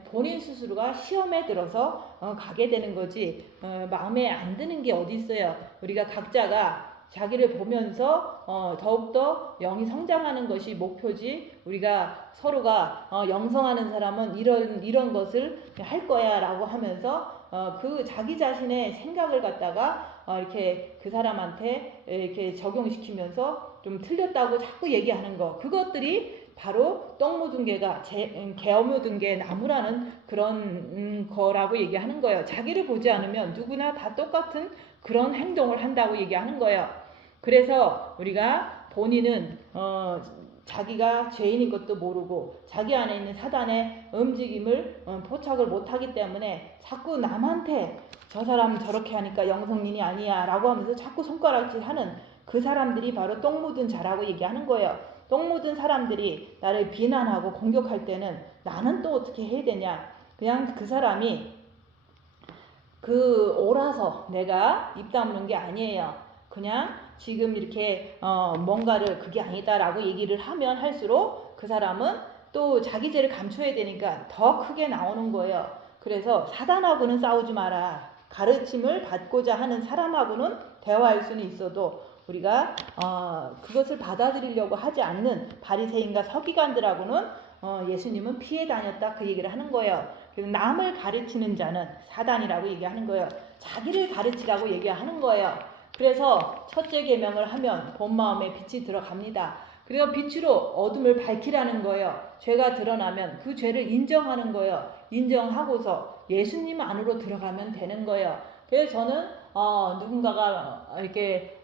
본인 스스로가 시험에 들어서 가게 되는 거지, 마음에 안 드는 게 어디 있어요. 우리가 각자가 자기를 보면서 더욱더 영이 성장하는 것이 목표지, 우리가 서로가 영성하는 사람은 이런 것을 할 거야 라고 하면서 그 자기 자신의 생각을 갖다가 이렇게 그 사람한테 이렇게 적용시키면서 좀 틀렸다고 자꾸 얘기하는 거, 그것들이 바로 똥 묻은 개가 개 묻은 개 나무라는 그런 거라고 얘기하는 거예요. 자기를 보지 않으면 누구나 다 똑같은 그런 행동을 한다고 얘기하는 거예요. 그래서 우리가 본인은 자기가 죄인인 것도 모르고 자기 안에 있는 사단의 움직임을 포착을 못하기 때문에 자꾸 남한테 저 사람 저렇게 하니까 영성인이 아니야 라고 하면서 자꾸 손가락질 하는 그 사람들이 바로 똥 묻은 자라고 얘기하는 거예요. 똥 묻은 사람들이 나를 비난하고 공격할 때는 나는 또 어떻게 해야 되냐, 그냥 그 사람이 옳아서 내가 입 다무는 게 아니에요. 그냥 지금 이렇게 뭔가를 그게 아니다라고 얘기를 하면 할수록 그 사람은 또 자기 죄를 감춰야 되니까 더 크게 나오는 거예요. 그래서 사단하고는 싸우지 마라. 가르침을 받고자 하는 사람하고는 대화할 수는 있어도 우리가 그것을 받아들이려고 하지 않는 바리새인과 서기관들하고는 예수님은 피해 다녔다, 그 얘기를 하는 거예요. 그래서 남을 가르치는 자는 사단이라고 얘기하는 거예요. 자기를 가르치라고 얘기하는 거예요. 그래서 첫째 계명을 하면 본 마음에 빛이 들어갑니다. 그래서 빛으로 어둠을 밝히라는 거예요. 죄가 드러나면 그 죄를 인정하는 거예요. 인정하고서 예수님 안으로 들어가면 되는 거예요. 그래서 저는 누군가가 이렇게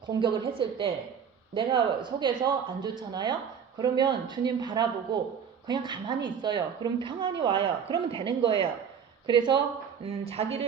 공격을 했을 때 내가 속에서 안 좋잖아요. 그러면 주님 바라보고 그냥 가만히 있어요. 그럼 평안이 와요. 그러면 되는 거예요. 그래서 자기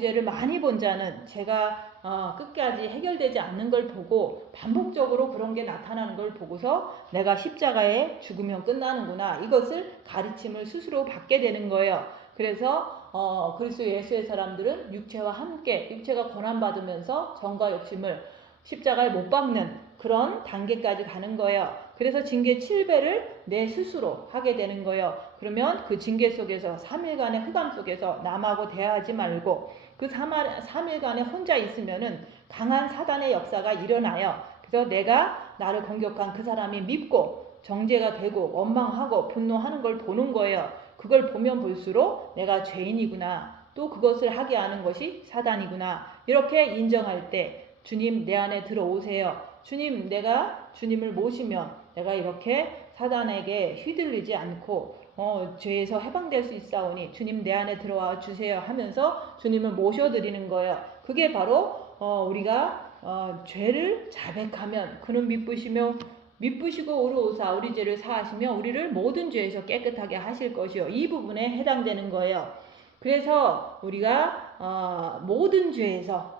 죄를 많이 본 자는 제가 끝까지 해결되지 않는 걸 보고 반복적으로 그런 게 나타나는 걸 보고서 내가 십자가에 죽으면 끝나는구나, 이것을 가르침을 스스로 받게 되는 거예요. 그래서 그리스도 예수의 사람들은 육체와 함께 육체가 고난받으면서 정과 욕심을 십자가에 못 박는 그런 단계까지 가는 거예요. 그래서 징계 7배를 내 스스로 하게 되는 거예요. 그러면 그 징계 속에서 3일간의 흑암 속에서 남하고 대화하지 말고 그 3일간에 혼자 있으면은 강한 사단의 역사가 일어나요. 그래서 내가 나를 공격한 그 사람이 밉고 정죄가 되고 원망하고 분노하는 걸 보는 거예요. 그걸 보면 볼수록 내가 죄인이구나, 또 그것을 하게 하는 것이 사단이구나, 이렇게 인정할 때 주님 내 안에 들어오세요. 주님, 내가 주님을 모시면 내가 이렇게 사단에게 휘둘리지 않고 죄에서 해방될 수 있사오니 주님 내 안에 들어와 주세요 하면서 주님을 모셔드리는 거예요. 그게 바로 우리가 죄를 자백하면 그는 미쁘시고 의로우사 우리 죄를 사하시며 우리를 모든 죄에서 깨끗하게 하실 것이요, 이 부분에 해당되는 거예요. 그래서 우리가 모든 죄에서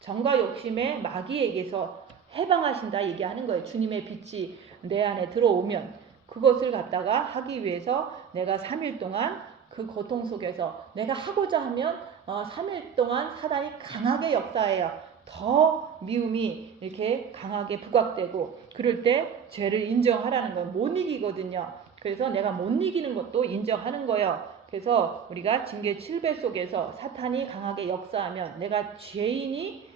정과 욕심의 마귀에게서 해방하신다 얘기하는 거예요. 주님의 빛이 내 안에 들어오면 그것을 갖다가 하기 위해서 내가 3일 동안 그 고통 속에서 내가 하고자 하면 3일 동안 사단이 강하게 역사해요. 더 미움이 이렇게 강하게 부각되고 그럴 때 죄를 인정하라는 건 못 이기거든요. 그래서 내가 못 이기는 것도 인정하는 거예요. 그래서 우리가 징계 7배 속에서 사탄이 강하게 역사하면 내가 죄인이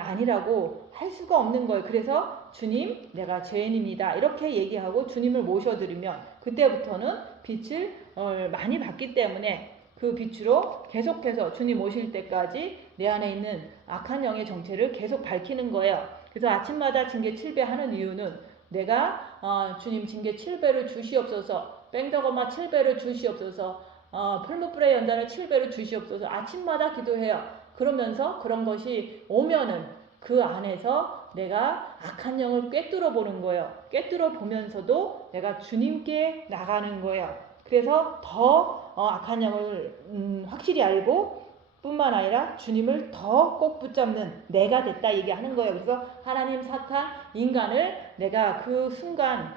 아니라고 할 수가 없는 거예요. 그래서 주님, 내가 죄인입니다. 이렇게 얘기하고 주님을 모셔드리면 그때부터는 빛을 많이 받기 때문에 그 빛으로 계속해서 주님 오실 때까지 내 안에 있는 악한 영의 정체를 계속 밝히는 거예요. 그래서 아침마다 징계 7배 하는 이유는 내가 주님 징계 7배를 주시옵소서, 뺑덕어마 7배를 주시옵소서, 풀무불의 연단을 7배를 주시옵소서 아침마다 기도해요. 그러면서 그런 것이 오면은 그 안에서 내가 악한 영을 꿰뚫어 보는 거예요. 꿰뚫어 보면서도 내가 주님께 나가는 거예요. 그래서 더 악한 영을 확실히 알고 뿐만 아니라 주님을 더 꼭 붙잡는 내가 됐다 얘기하는 거예요. 그래서 하나님, 사탄, 인간을 내가 그 순간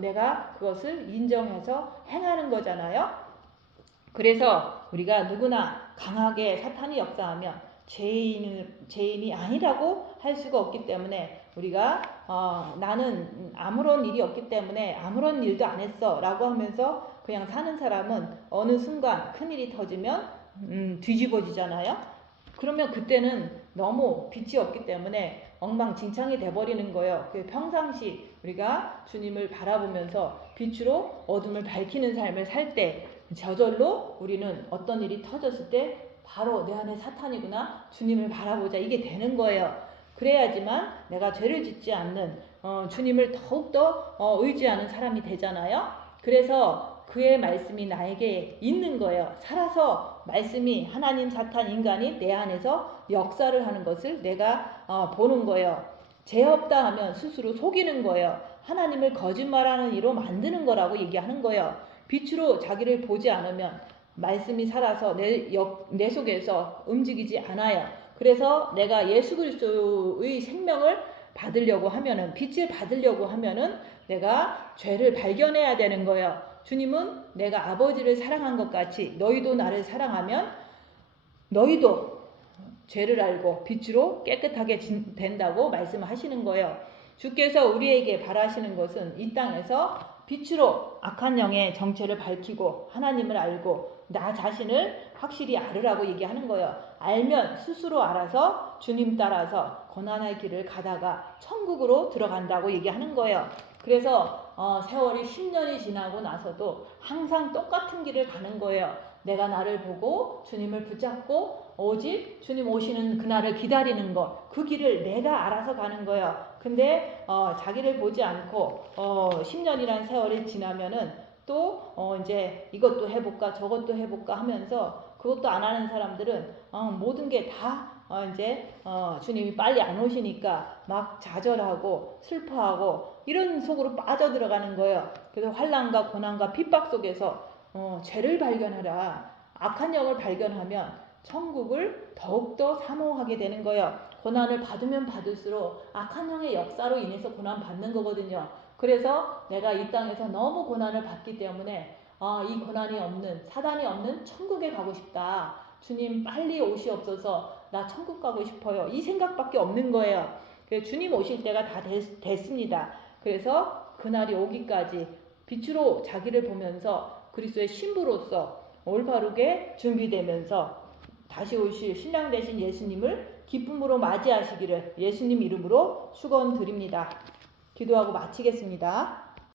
내가 그것을 인정해서 행하는 거잖아요. 그래서 우리가 누구나 강하게 사탄이 역사하면 죄인이 아니라고 할 수가 없기 때문에 우리가 나는 아무런 일이 없기 때문에 아무런 일도 안 했어 라고 하면서 그냥 사는 사람은 어느 순간 큰일이 터지면 뒤집어지잖아요. 그러면 그때는 너무 빛이 없기 때문에 엉망진창이 돼버리는 거예요. 평상시 우리가 주님을 바라보면서 빛으로 어둠을 밝히는 삶을 살 때 저절로 우리는 어떤 일이 터졌을 때 바로 내 안에 사탄이구나, 주님을 바라보자, 이게 되는 거예요. 그래야지만 내가 죄를 짓지 않는 주님을 더욱더 의지하는 사람이 되잖아요. 그래서 그의 말씀이 나에게 있는 거예요. 살아서 말씀이 하나님, 사탄, 인간이 내 안에서 역사를 하는 것을 내가 보는 거예요. 죄 없다 하면 스스로 속이는 거예요. 하나님을 거짓말하는 이로 만드는 거라고 얘기하는 거예요. 빛으로 자기를 보지 않으면 말씀이 살아서 내 속에서 움직이지 않아요. 그래서 내가 예수 그리스도의 생명을 받으려고 하면은, 빛을 받으려고 하면은 내가 죄를 발견해야 되는 거예요. 주님은 내가 아버지를 사랑한 것 같이 너희도 나를 사랑하면 너희도 죄를 알고 빛으로 깨끗하게 된다고 말씀하시는 거예요. 주께서 우리에게 바라시는 것은 이 땅에서 빛으로 악한 영의 정체를 밝히고 하나님을 알고 나 자신을 확실히 알으라고 얘기하는 거예요. 알면 스스로 알아서 주님 따라서 고난의 길을 가다가 천국으로 들어간다고 얘기하는 거예요. 그래서 세월이 10년이 지나고 나서도 항상 똑같은 길을 가는 거예요. 내가 나를 보고 주님을 붙잡고 오직 주님 오시는 그날을 기다리는 것, 그 길을 내가 알아서 가는 거예요. 근데 자기를 보지 않고 10년이란 세월이 지나면은 또 이제 이것도 해볼까 저것도 해볼까 하면서 그것도 안 하는 사람들은 모든 게 다 이제 주님이 빨리 안 오시니까 막 좌절하고 슬퍼하고 이런 속으로 빠져들어가는 거예요. 그래서 환난과 고난과 핍박 속에서 죄를 발견하라, 악한 영을 발견하면 천국을 더욱더 사모하게 되는 거예요. 고난을 받으면 받을수록 악한 영의 역사로 인해서 고난 받는 거거든요. 그래서 내가 이 땅에서 너무 고난을 받기 때문에 이 고난이 없는, 사단이 없는 천국에 가고 싶다. 주님 빨리 오시옵소서, 나 천국 가고 싶어요. 이 생각밖에 없는 거예요. 주님 오실 때가 다 됐습니다. 그래서 그날이 오기까지 빛으로 자기를 보면서 그리스도의 신부로서 올바르게 준비되면서 다시 오실 신랑 되신 예수님을 기쁨으로 맞이하시기를 예수님 이름으로 축원드립니다. 기도하고 마치겠습니다.